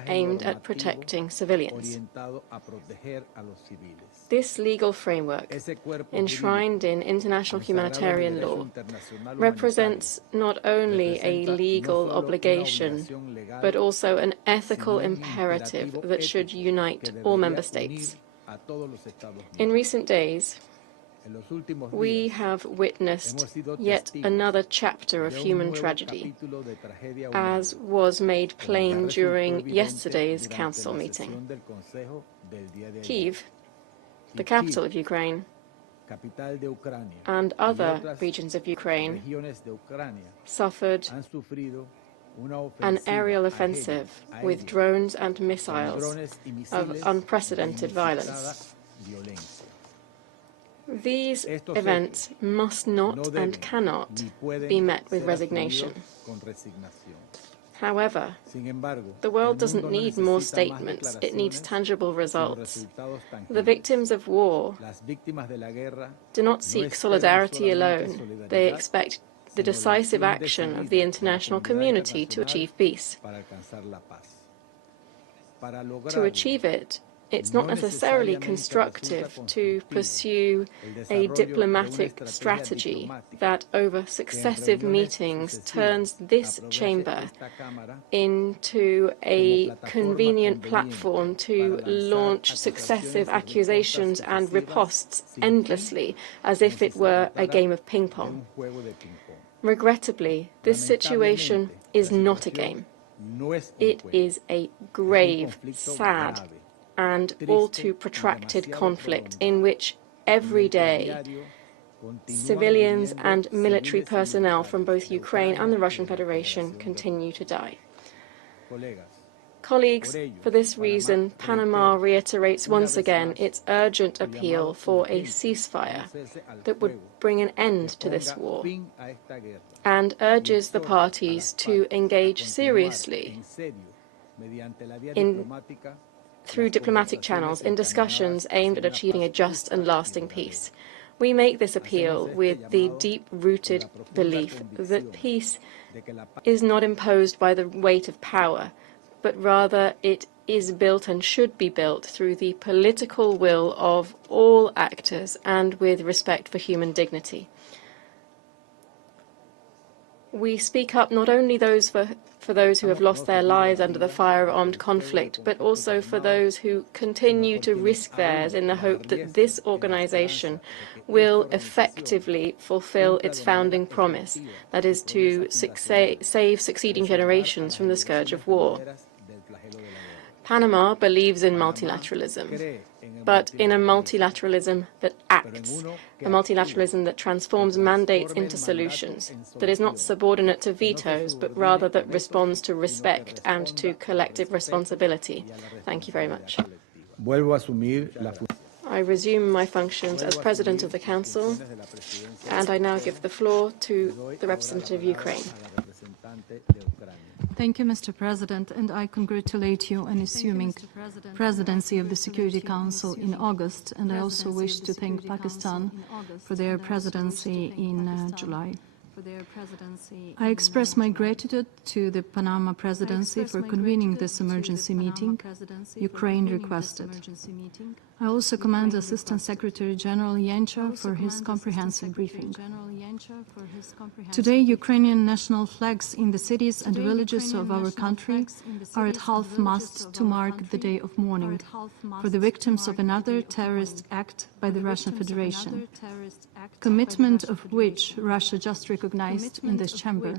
aimed at protecting civilians. This legal framework, enshrined in international humanitarian law, represents not only a legal obligation, but also an ethical imperative that should unite all member states. In recent days, we have witnessed yet another chapter of human tragedy, as was made plain during yesterday's Council meeting. Kyiv, the capital of Ukraine, and other regions of Ukraine suffered an aerial offensive with drones and missiles of unprecedented violence. These events must not and cannot be met with resignation. However, the world doesn't need more statements, it needs tangible results. The victims of war do not seek solidarity alone, they expect the decisive action of the international community to achieve peace. To achieve it, it's not necessarily constructive to pursue a diplomatic strategy that over successive meetings turns this chamber into a convenient platform to launch successive accusations and ripostes endlessly as if it were a game of ping-pong. Regrettably, this situation is not a game. It is a grave, sad, and all too protracted conflict in which every day civilians and military personnel from both Ukraine and the Russian Federation continue to die. Colleagues, for this reason, Panama reiterates once again its urgent appeal for a ceasefire that would bring an end to this war, and urges the parties to engage seriously through diplomatic channels in discussions aimed at achieving a just and lasting peace. We make this appeal with the deep-rooted belief that peace is not imposed by the weight of power, but rather it is built and should be built through the political will of all actors and with respect for human dignity. We speak up not only for those who have lost their lives under the fire of armed conflict, but also for those who continue to risk theirs in the hope that this organization will effectively fulfill its founding promise, that is to save succeeding generations from the scourge of war. Panama believes in multilateralism, but in a multilateralism that acts, a multilateralism that transforms mandates into solutions, that is not subordinate to vetoes, but rather that responds to respect and to collective responsibility. Thank you very much. I resume my functions as President of the Council, and I now give the floor to the representative of Ukraine. Thank you, Mr. President, and I congratulate you on assuming presidency of the Security Council in August, and I also wish to thank Pakistan for their presidency in July. I express my gratitude to the Panama presidency for convening this emergency meeting Ukraine requested. I also commend Assistant Secretary General Yancha for his comprehensive briefing. Today, Ukrainian national flags in the cities and villages of our country are at half-mast to mark the day of mourning for the victims of another terrorist act by the Russian Federation, commitment of which Russia just recognized in this chamber.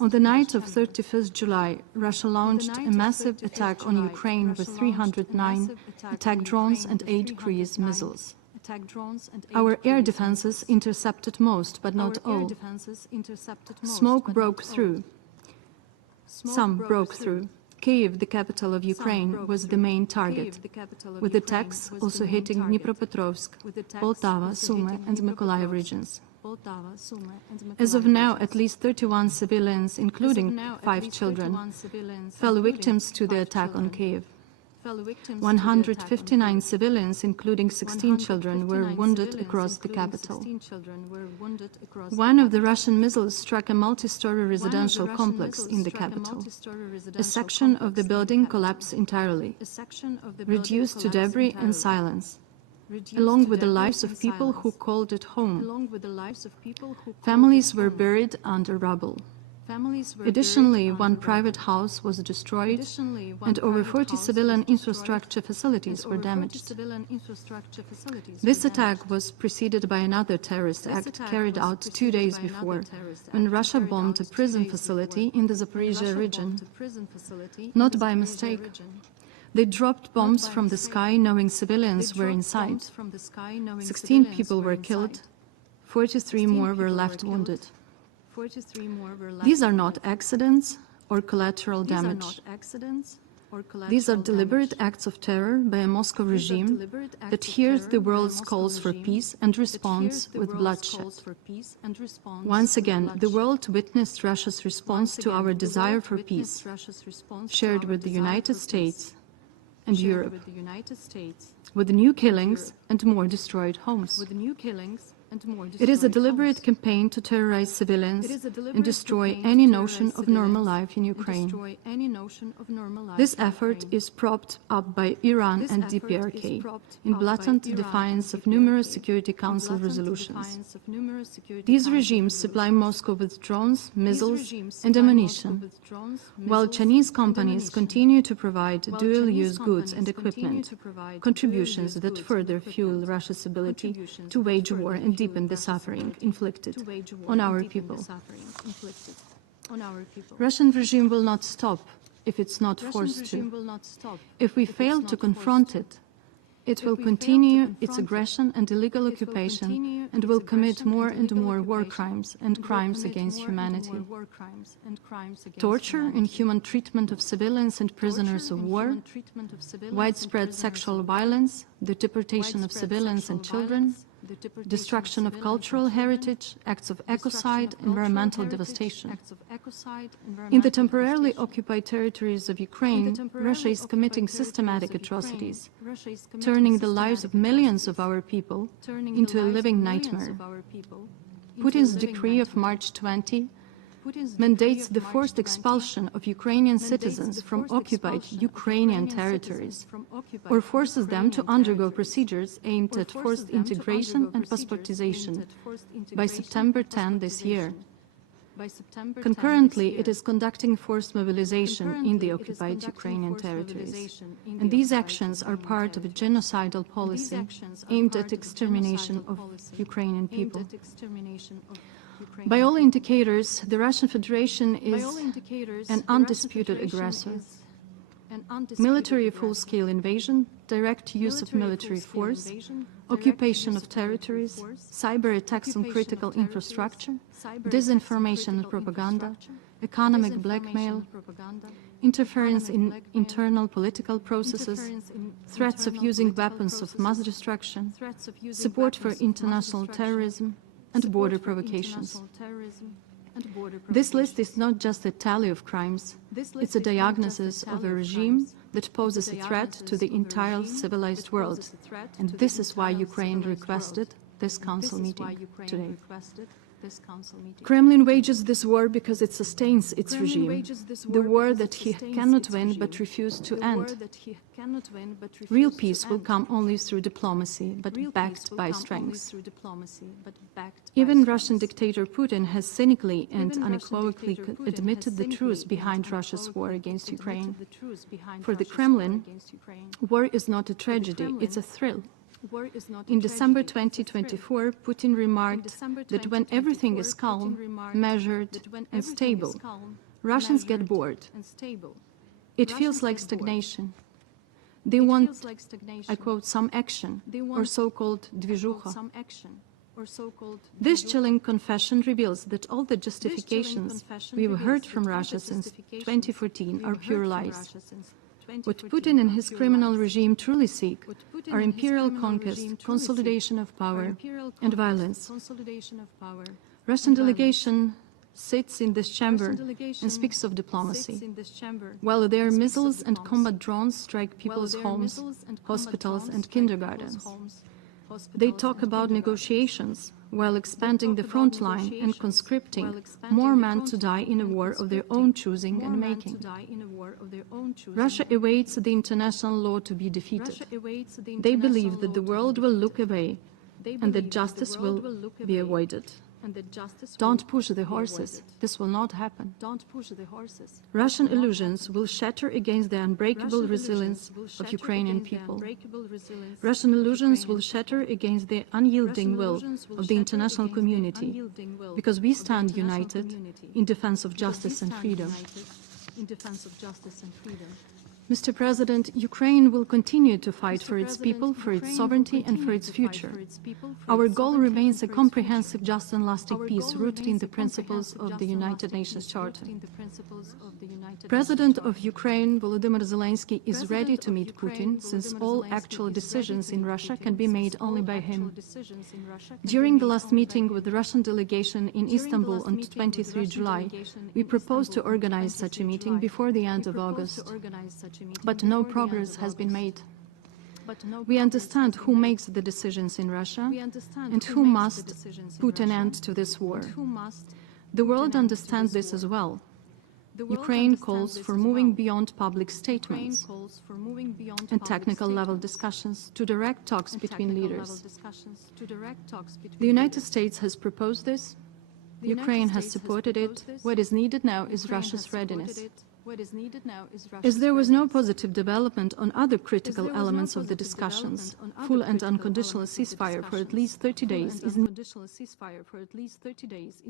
On the night of 31st July, Russia launched a massive attack on Ukraine with 309 attack drones and 8 cruise missiles. Our air defenses intercepted most, but not all. Smoke broke through. Some broke through. Kyiv, the capital of Ukraine, was the main target, with attacks also hitting Dnipropetrovsk, Poltava, Sumy, and Mykolaiv regions. As of now, at least 31 civilians, including 5 children, fell victims to the attack on Kyiv. 159 civilians, including 16 children, were wounded across the capital. One of the Russian missiles struck a multi-story residential complex in the capital. A section of the building collapsed entirely, reduced to debris and silence, along with the lives of people who called it home. Families were buried under rubble. Additionally, one private house was destroyed and over 40 civilian infrastructure facilities were damaged. This attack was preceded by another terrorist act carried out 2 days before, when Russia bombed a prison facility in the Zaporizhia region. Not by mistake. They dropped bombs from the sky knowing civilians were inside. 16 people were killed, 43 more were left wounded. These are not accidents or collateral damage. These are deliberate acts of terror by a Moscow regime that hears the world's calls for peace and responds with bloodshed. Once again, the world witnessed Russia's response to our desire for peace, shared with the United States and Europe, with new killings and more destroyed homes. It is a deliberate campaign to terrorize civilians and destroy any notion of normal life in Ukraine. This effort is propped up by Iran and DPRK in blatant defiance of numerous Security Council resolutions. These regimes supply Moscow with drones, missiles, and ammunition, while Chinese companies continue to provide dual-use goods and equipment, contributions that further fuel Russia's ability to wage war and deepen the suffering inflicted on our people. Russian regime will not stop if it's not forced to. If we fail to confront it, it will continue its aggression and illegal occupation and will commit more and more war crimes and crimes against humanity. Torture, inhuman treatment of civilians and prisoners of war, widespread sexual violence, the deportation of civilians and children, destruction of cultural heritage, acts of ecocide, environmental devastation. In the temporarily occupied territories of Ukraine, Russia is committing systematic atrocities, turning the lives of millions of our people into a living nightmare. Putin's decree of March 20 mandates the forced expulsion of Ukrainian citizens from occupied Ukrainian territories, or forces them to undergo procedures aimed at forced integration and passportization by September 10 this year. Concurrently, it is conducting forced mobilization in the occupied Ukrainian territories. And these actions are part of a genocidal policy aimed at extermination of Ukrainian people. By all indicators, the Russian Federation is an undisputed aggressor. Military full-scale invasion, direct use of military force, occupation of territories, cyber attacks on critical infrastructure, disinformation and propaganda, economic blackmail, interference in internal political processes, threats of using weapons of mass destruction, support for international terrorism, and border provocations. This list is not just a tally of crimes, it's a diagnosis of a regime that poses a threat to the entire civilized world. And this is why Ukraine requested this Council meeting today. Kremlin wages this war because it sustains its regime, the war that he cannot win but refused to end. Real peace will come only through diplomacy, but backed by strength. Even Russian dictator Putin has cynically and unequivocally admitted the truth behind Russia's war against Ukraine. For the Kremlin, war is not a tragedy, it's a thrill. In December 2024, Putin remarked that when everything is calm, measured, and stable, Russians get bored. It feels like stagnation. They want, I quote, some action, or so-called движуха. This chilling confession reveals that all the justifications we've heard from Russia since 2014 are pure lies. What Putin and his criminal regime truly seek are imperial conquest, consolidation of power, and violence. Russian delegation sits in this chamber and speaks of diplomacy, while their missiles and combat drones strike people's homes, hospitals, and kindergartens. They talk about negotiations, while expanding the front line and conscripting more men to die in a war of their own choosing and making. Russia awaits the international law to be defeated. They believe that the world will look away and that justice will be avoided. Don't push the horses. This will not happen. Russian illusions will shatter against the unbreakable resilience of Ukrainian people. Russian illusions will shatter against the unyielding will of the international community, because we stand united in defense of justice and freedom. Mr. President, Ukraine will continue to fight for its people, for its sovereignty, and for its future. Our goal remains a comprehensive, just and lasting peace rooted in the principles of the United Nations Charter. President of Ukraine, Volodymyr Zelensky, is ready to meet Putin, since all actual decisions in Russia can be made only by him. During the last meeting with the Russian delegation in Istanbul on 23 July, we proposed to organize such a meeting before the end of August. But no progress has been made. We understand who makes the decisions in Russia and who must put an end to this war. The world understands this as well. Ukraine calls for moving beyond public statements and technical level discussions to direct talks between leaders. The United States has proposed this. Ukraine has supported it. What is needed now is Russia's readiness. As there was no positive development on other critical elements of the discussions, full and unconditional ceasefire for at least 30 days is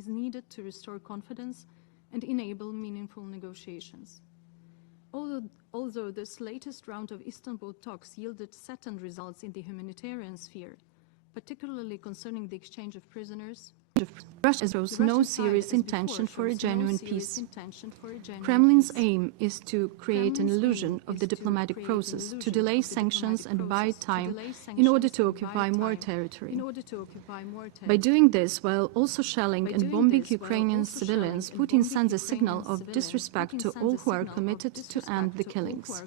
needed to restore confidence and enable meaningful negotiations. Although this latest round of Istanbul talks yielded certain results in the humanitarian sphere, particularly concerning the exchange of prisoners, Russia shows no serious intention for a genuine peace. Kremlin's aim is to create an illusion of the diplomatic process, to delay sanctions and buy time in order to occupy more territory. By doing this, while also shelling and bombing Ukrainian civilians, Putin sends a signal of disrespect to all who are committed to end the killings.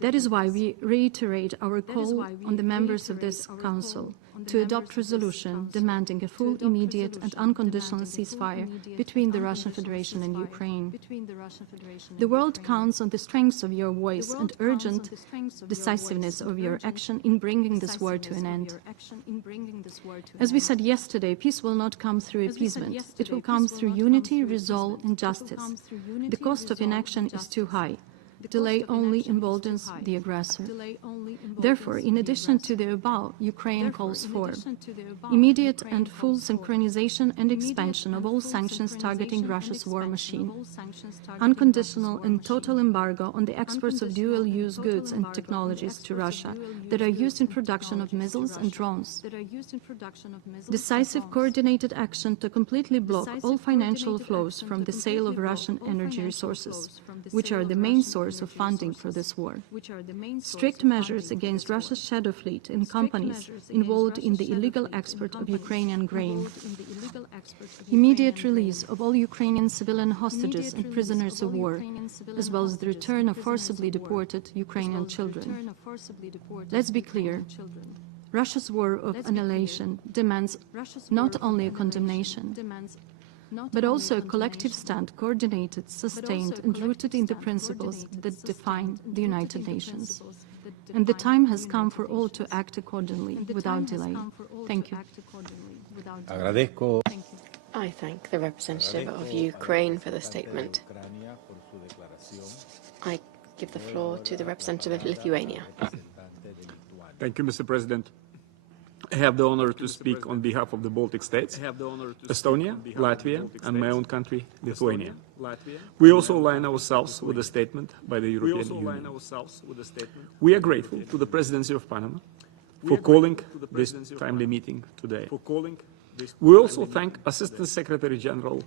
That is why we reiterate our call on the members of this Council to adopt resolution demanding a full, immediate and unconditional ceasefire between the Russian Federation and Ukraine. The world counts on the strength of your voice and urgent decisiveness of your action in bringing this war to an end. As we said yesterday, peace will not come through appeasement. It will come through unity, resolve and justice. The cost of inaction is too high. Delay only emboldens the aggressor. Therefore, in addition to the above, Ukraine calls for immediate and full synchronization and expansion of all sanctions targeting Russia's war machine, unconditional and total embargo on the exports of dual-use goods and technologies to Russia that are used in production of missiles and drones, decisive coordinated action to completely block all financial flows from the sale of Russian energy resources, which are the main source of funding for this war. Strict measures against Russia's shadow fleet and companies involved in the illegal export of Ukrainian grain. Immediate release of all Ukrainian civilian hostages and prisoners of war, as well as the return of forcibly deported Ukrainian children. Let's be clear. Russia's war of annihilation demands not only a condemnation, but also a collective stand, coordinated, sustained, and rooted in the principles that define the United Nations. And the time has come for all to act accordingly, without delay. Thank you. I thank the representative of Ukraine for the statement. I give the floor to the representative of Lithuania. Thank you, Mr. President. I have the honor to speak on behalf of the Baltic states, Estonia, Latvia, and my own country, Lithuania. We also align ourselves with the statement by the European Union. We are grateful to the Presidency of Panama for calling this timely meeting today. We also thank Assistant Secretary General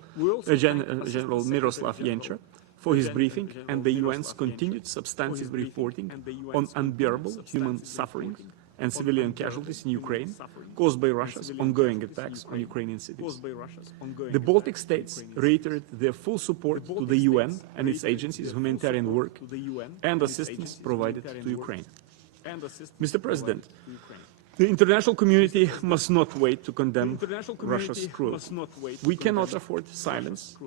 Miroslav Jenča for his briefing and the UN's continued substantive reporting on unbearable human suffering and civilian casualties in Ukraine caused by Russia's ongoing attacks on Ukrainian cities. The Baltic states reiterated their full support to the UN and its agencies' humanitarian work and assistance provided to Ukraine. Mr. President, the international community must not wait to condemn Russia's cruelty. We cannot afford silence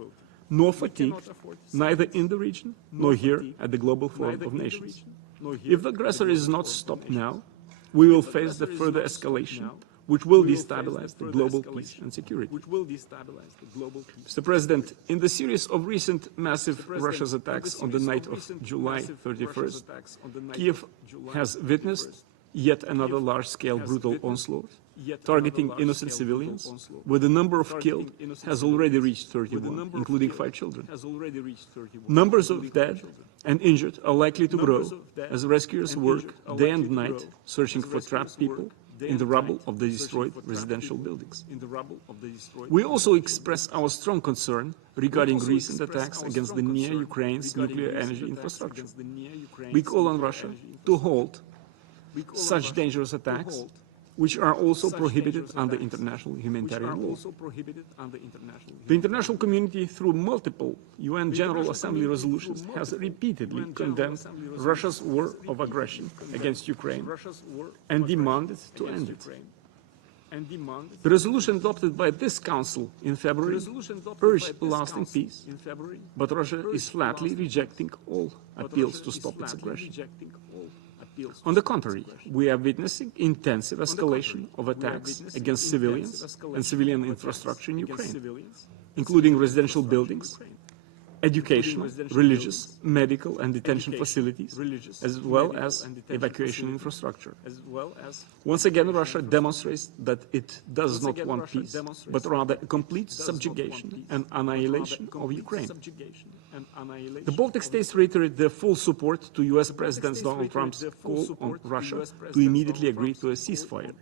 nor fatigue, neither in the region nor here at the Global Forum of Nations. If the aggressor is not stopped now, we will face the further escalation, which will destabilize the global peace and security. Mr. President, in the series of recent massive Russia's attacks on the night of July 31st, Kiev has witnessed yet another large-scale brutal onslaught, targeting innocent civilians, where the number of killed has already reached 31, including 5 children. Numbers of dead and injured are likely to grow as rescuers work day and night searching for trapped people in the rubble of the destroyed residential buildings. We also express our strong concern regarding recent attacks against the near Ukraine's nuclear energy infrastructure. We call on Russia to halt such dangerous attacks, which are also prohibited under international humanitarian law. The international community, through multiple UN General Assembly resolutions, has repeatedly condemned Russia's war of aggression against Ukraine and demanded to end it. The resolution adopted by this Council in February urged lasting peace, but Russia is flatly rejecting all appeals to stop its aggression. On the contrary, we are witnessing intensive escalation of attacks against civilians and civilian infrastructure in Ukraine, including residential buildings, educational, religious, medical and detention facilities, as well as evacuation infrastructure. Once again, Russia demonstrates that it does not want peace, but rather a complete subjugation and annihilation of Ukraine. The Baltic states reiterate their full support to US President Donald Trump's call on Russia to immediately agree to a ceasefire.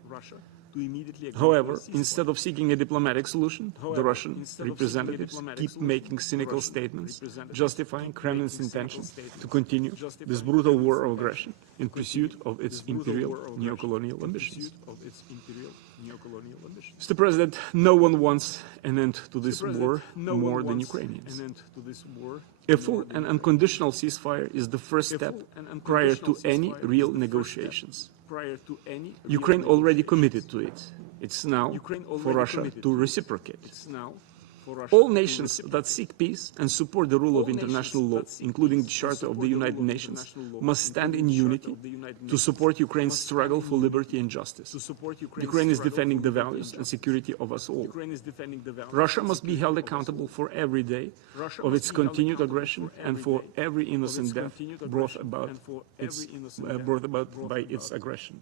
However, instead of seeking a diplomatic solution, the Russian representatives keep making cynical statements justifying Kremlin's intention to continue this brutal war of aggression in pursuit of its imperial neocolonial ambitions. Mr. President, no one wants an end to this war more than Ukrainians. A full and unconditional ceasefire is the first step prior to any real negotiations. Ukraine already committed to it. It's now for Russia to reciprocate. All nations that seek peace and support the rule of international law, including the Charter of the United Nations, must stand in unity to support Ukraine's struggle for liberty and justice. Ukraine is defending the values and security of us all. Russia must be held accountable for every day of its continued aggression and for every innocent death brought about by its aggression.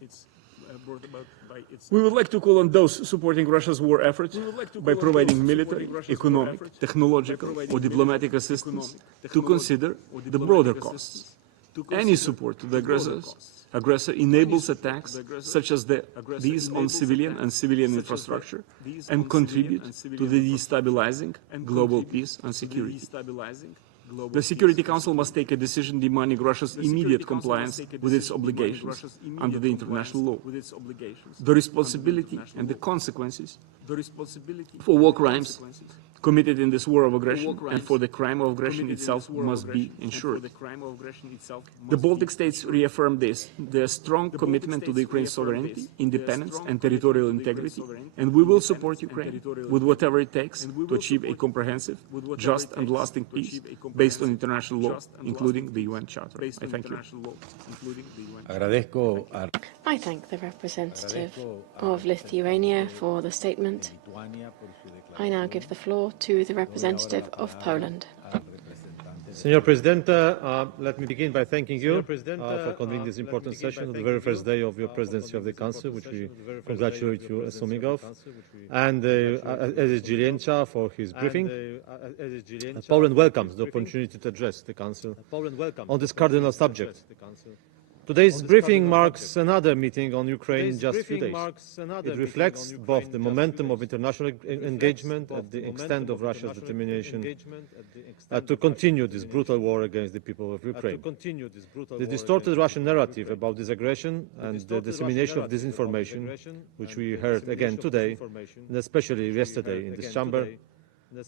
We would like to call on those supporting Russia's war effort by providing military, economic, technological or diplomatic assistance to consider the broader costs. Any support to the aggressor enables attacks such as these on civilian and civilian infrastructure and contribute to the destabilizing global peace and security. The Security Council must take a decision demanding Russia's immediate compliance with its obligations under the international law. The responsibility and the consequences for war crimes committed in this war of aggression and for the crime of aggression itself must be ensured. The Baltic states reaffirm their strong commitment to the Ukraine's sovereignty, independence and territorial integrity, and we will support Ukraine with whatever it takes to achieve a comprehensive, just and lasting peace based on international law, including the UN Charter. I thank you. I thank the representative of Lithuania for the statement. I now give the floor to the representative of Poland. Senor President, let me begin by thanking you for convening this important session on the very first day of your presidency of the Council, which we congratulate you assuming of, and SSG Liencza for his briefing. Poland welcomes the opportunity to address the Council on this cardinal subject. Today's briefing marks another meeting on Ukraine in just a few days. It reflects both the momentum of international engagement and the extent of Russia's determination to continue this brutal war against the people of Ukraine. The distorted Russian narrative about this aggression and the dissemination of disinformation, which we heard again today, and especially yesterday in this chamber,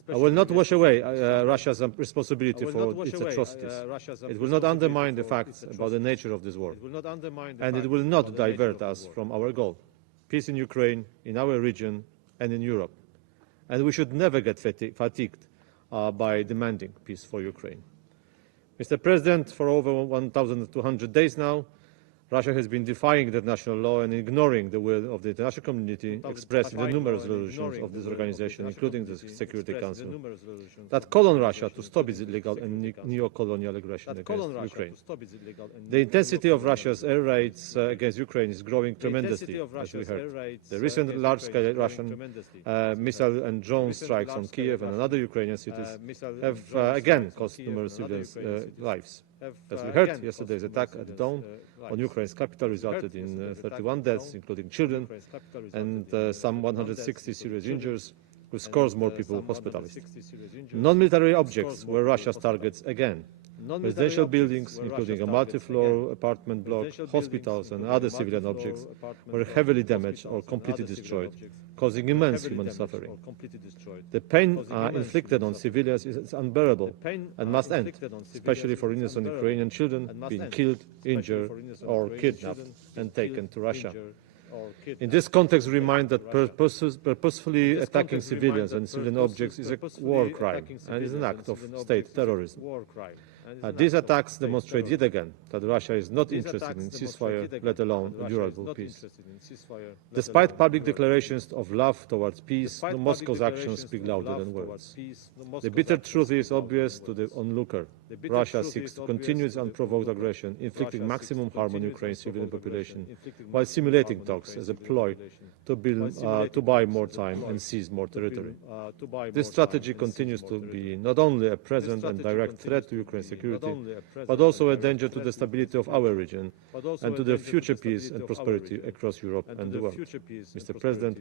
will not wash away Russia's responsibility for its atrocities. It will not undermine the facts about the nature of this war. And it will not divert us from our goal, peace in Ukraine, in our region, and in Europe. And we should never get fatigued by demanding peace for Ukraine. Mr. President, for over 1,200 days now, Russia has been defying international law and ignoring the will of the international community expressed in the numerous resolutions of this organization, including the Security Council, that call on Russia to stop its illegal and neo-colonial aggression against Ukraine. The intensity of Russia's air raids against Ukraine is growing tremendously, as we heard. The recent large-scale Russian missile and drone strikes on Kiev and other Ukrainian cities have again cost numerous civilians' lives. As we heard, yesterday's attack at dawn on Ukraine's capital resulted in 31 deaths, including children, and some 160 serious injuries, with scores more people hospitalized. Non-military objects were Russia's targets again. Residential buildings, including a multi-floor apartment block, hospitals and other civilian objects, were heavily damaged or completely destroyed, causing immense human suffering. The pain inflicted on civilians is unbearable and must end, especially for innocent Ukrainian children being killed, injured or kidnapped and taken to Russia. In this context, we remind that purposefully attacking civilians and civilian objects is a war crime and is an act of state terrorism. These attacks demonstrate yet again that Russia is not interested in ceasefire, let alone a durable peace. Despite public declarations of love towards peace, Moscow's actions speak louder than words. The bitter truth is obvious to the onlooker. Russia seeks to continue its unprovoked aggression, inflicting maximum harm on Ukraine's civilian population, while simulating talks as a ploy to buy more time and seize more territory. This strategy continues to be not only a present and direct threat to Ukraine's security, but also a danger to the stability of our region and to the future peace and prosperity across Europe and the world. Mr. President,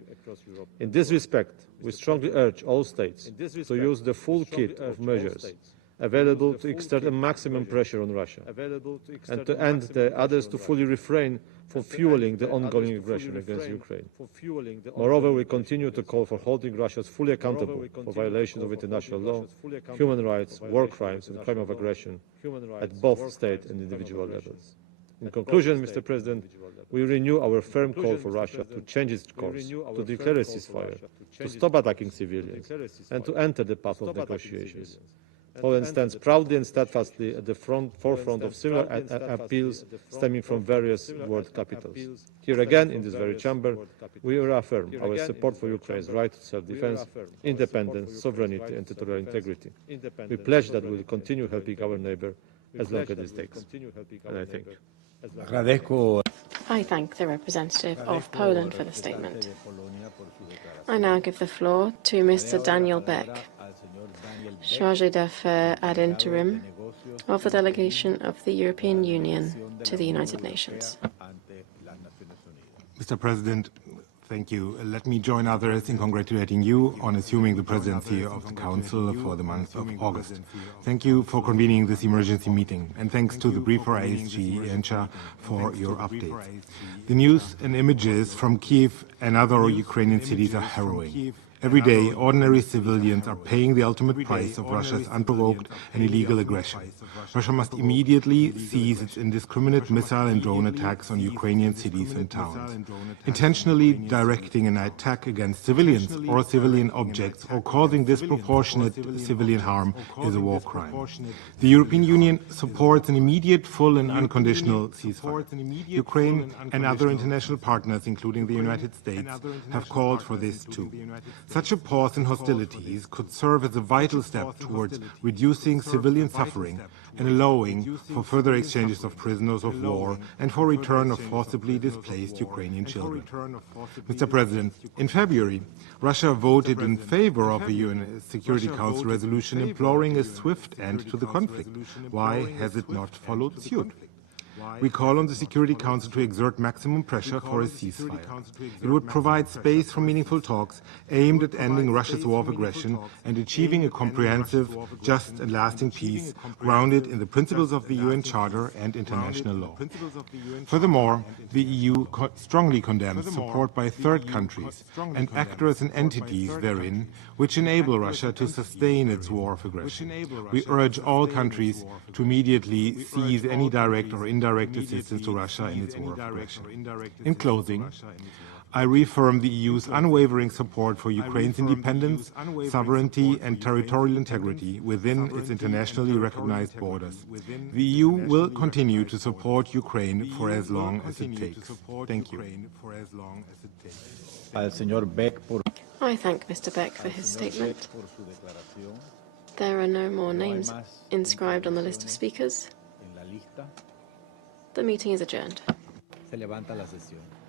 in this respect, we strongly urge all states to use the full kit of measures available to exert a maximum pressure on Russia, and to end the others to fully refrain from fueling the ongoing aggression against Ukraine. Moreover, we continue to call for holding Russia fully accountable for violations of international law, human rights, war crimes and crime of aggression at both state and individual levels. In conclusion, Mr. President, we renew our firm call for Russia to change its course, to declare a ceasefire, to stop attacking civilians, and to enter the path of negotiations. Poland stands proudly and steadfastly at the forefront of similar appeals stemming from various world capitals. Here again, in this very chamber, we reaffirm our support for Ukraine's right to self-defense, independence, sovereignty and territorial integrity. We pledge that we will continue helping our neighbour as long as it takes. And I thank you. I thank the representative of Poland for the statement. I now give the floor to Mr. Daniel Beck, Chargé d'Affaires ad interim of the delegation of the European Union to the United Nations. Mr. President, thank you. Let me join others in congratulating you on assuming the presidency of the Council for the month of August. Thank you for convening this emergency meeting, and thanks to the briefer ASG Liencza for your updates. The news and images from Kiev and other Ukrainian cities are harrowing. Every day, ordinary civilians are paying the ultimate price of Russia's unprovoked and illegal aggression. Russia must immediately cease its indiscriminate missile and drone attacks on Ukrainian cities and towns. Intentionally directing an attack against civilians or civilian objects or causing disproportionate civilian harm is a war crime. The European Union supports an immediate, full and unconditional ceasefire. Ukraine and other international partners, including the United States, have called for this too. Such a pause in hostilities could serve as a vital step towards reducing civilian suffering and allowing for further exchanges of prisoners of war and for return of forcibly displaced Ukrainian children. Mr. President, in February, Russia voted in favor of the UN Security Council resolution imploring a swift end to the conflict. Why has it not followed suit? We call on the Security Council to exert maximum pressure for a ceasefire. It would provide space for meaningful talks aimed at ending Russia's war of aggression and achieving a comprehensive, just and lasting peace grounded in the principles of the UN Charter and international law. Furthermore, the EU strongly condemns support by third countries and actors and entities therein which enable Russia to sustain its war of aggression. We urge all countries to immediately cease any direct or indirect assistance to Russia in its war of aggression. In closing, I reaffirm the EU's unwavering support for Ukraine's independence, sovereignty and territorial integrity within its internationally recognized borders. The EU will continue to support Ukraine for as long as it takes. Thank you. I thank Mr. Beck for his statement. There are no more names inscribed on the list of speakers. The meeting is adjourned. Se levanta la sesión.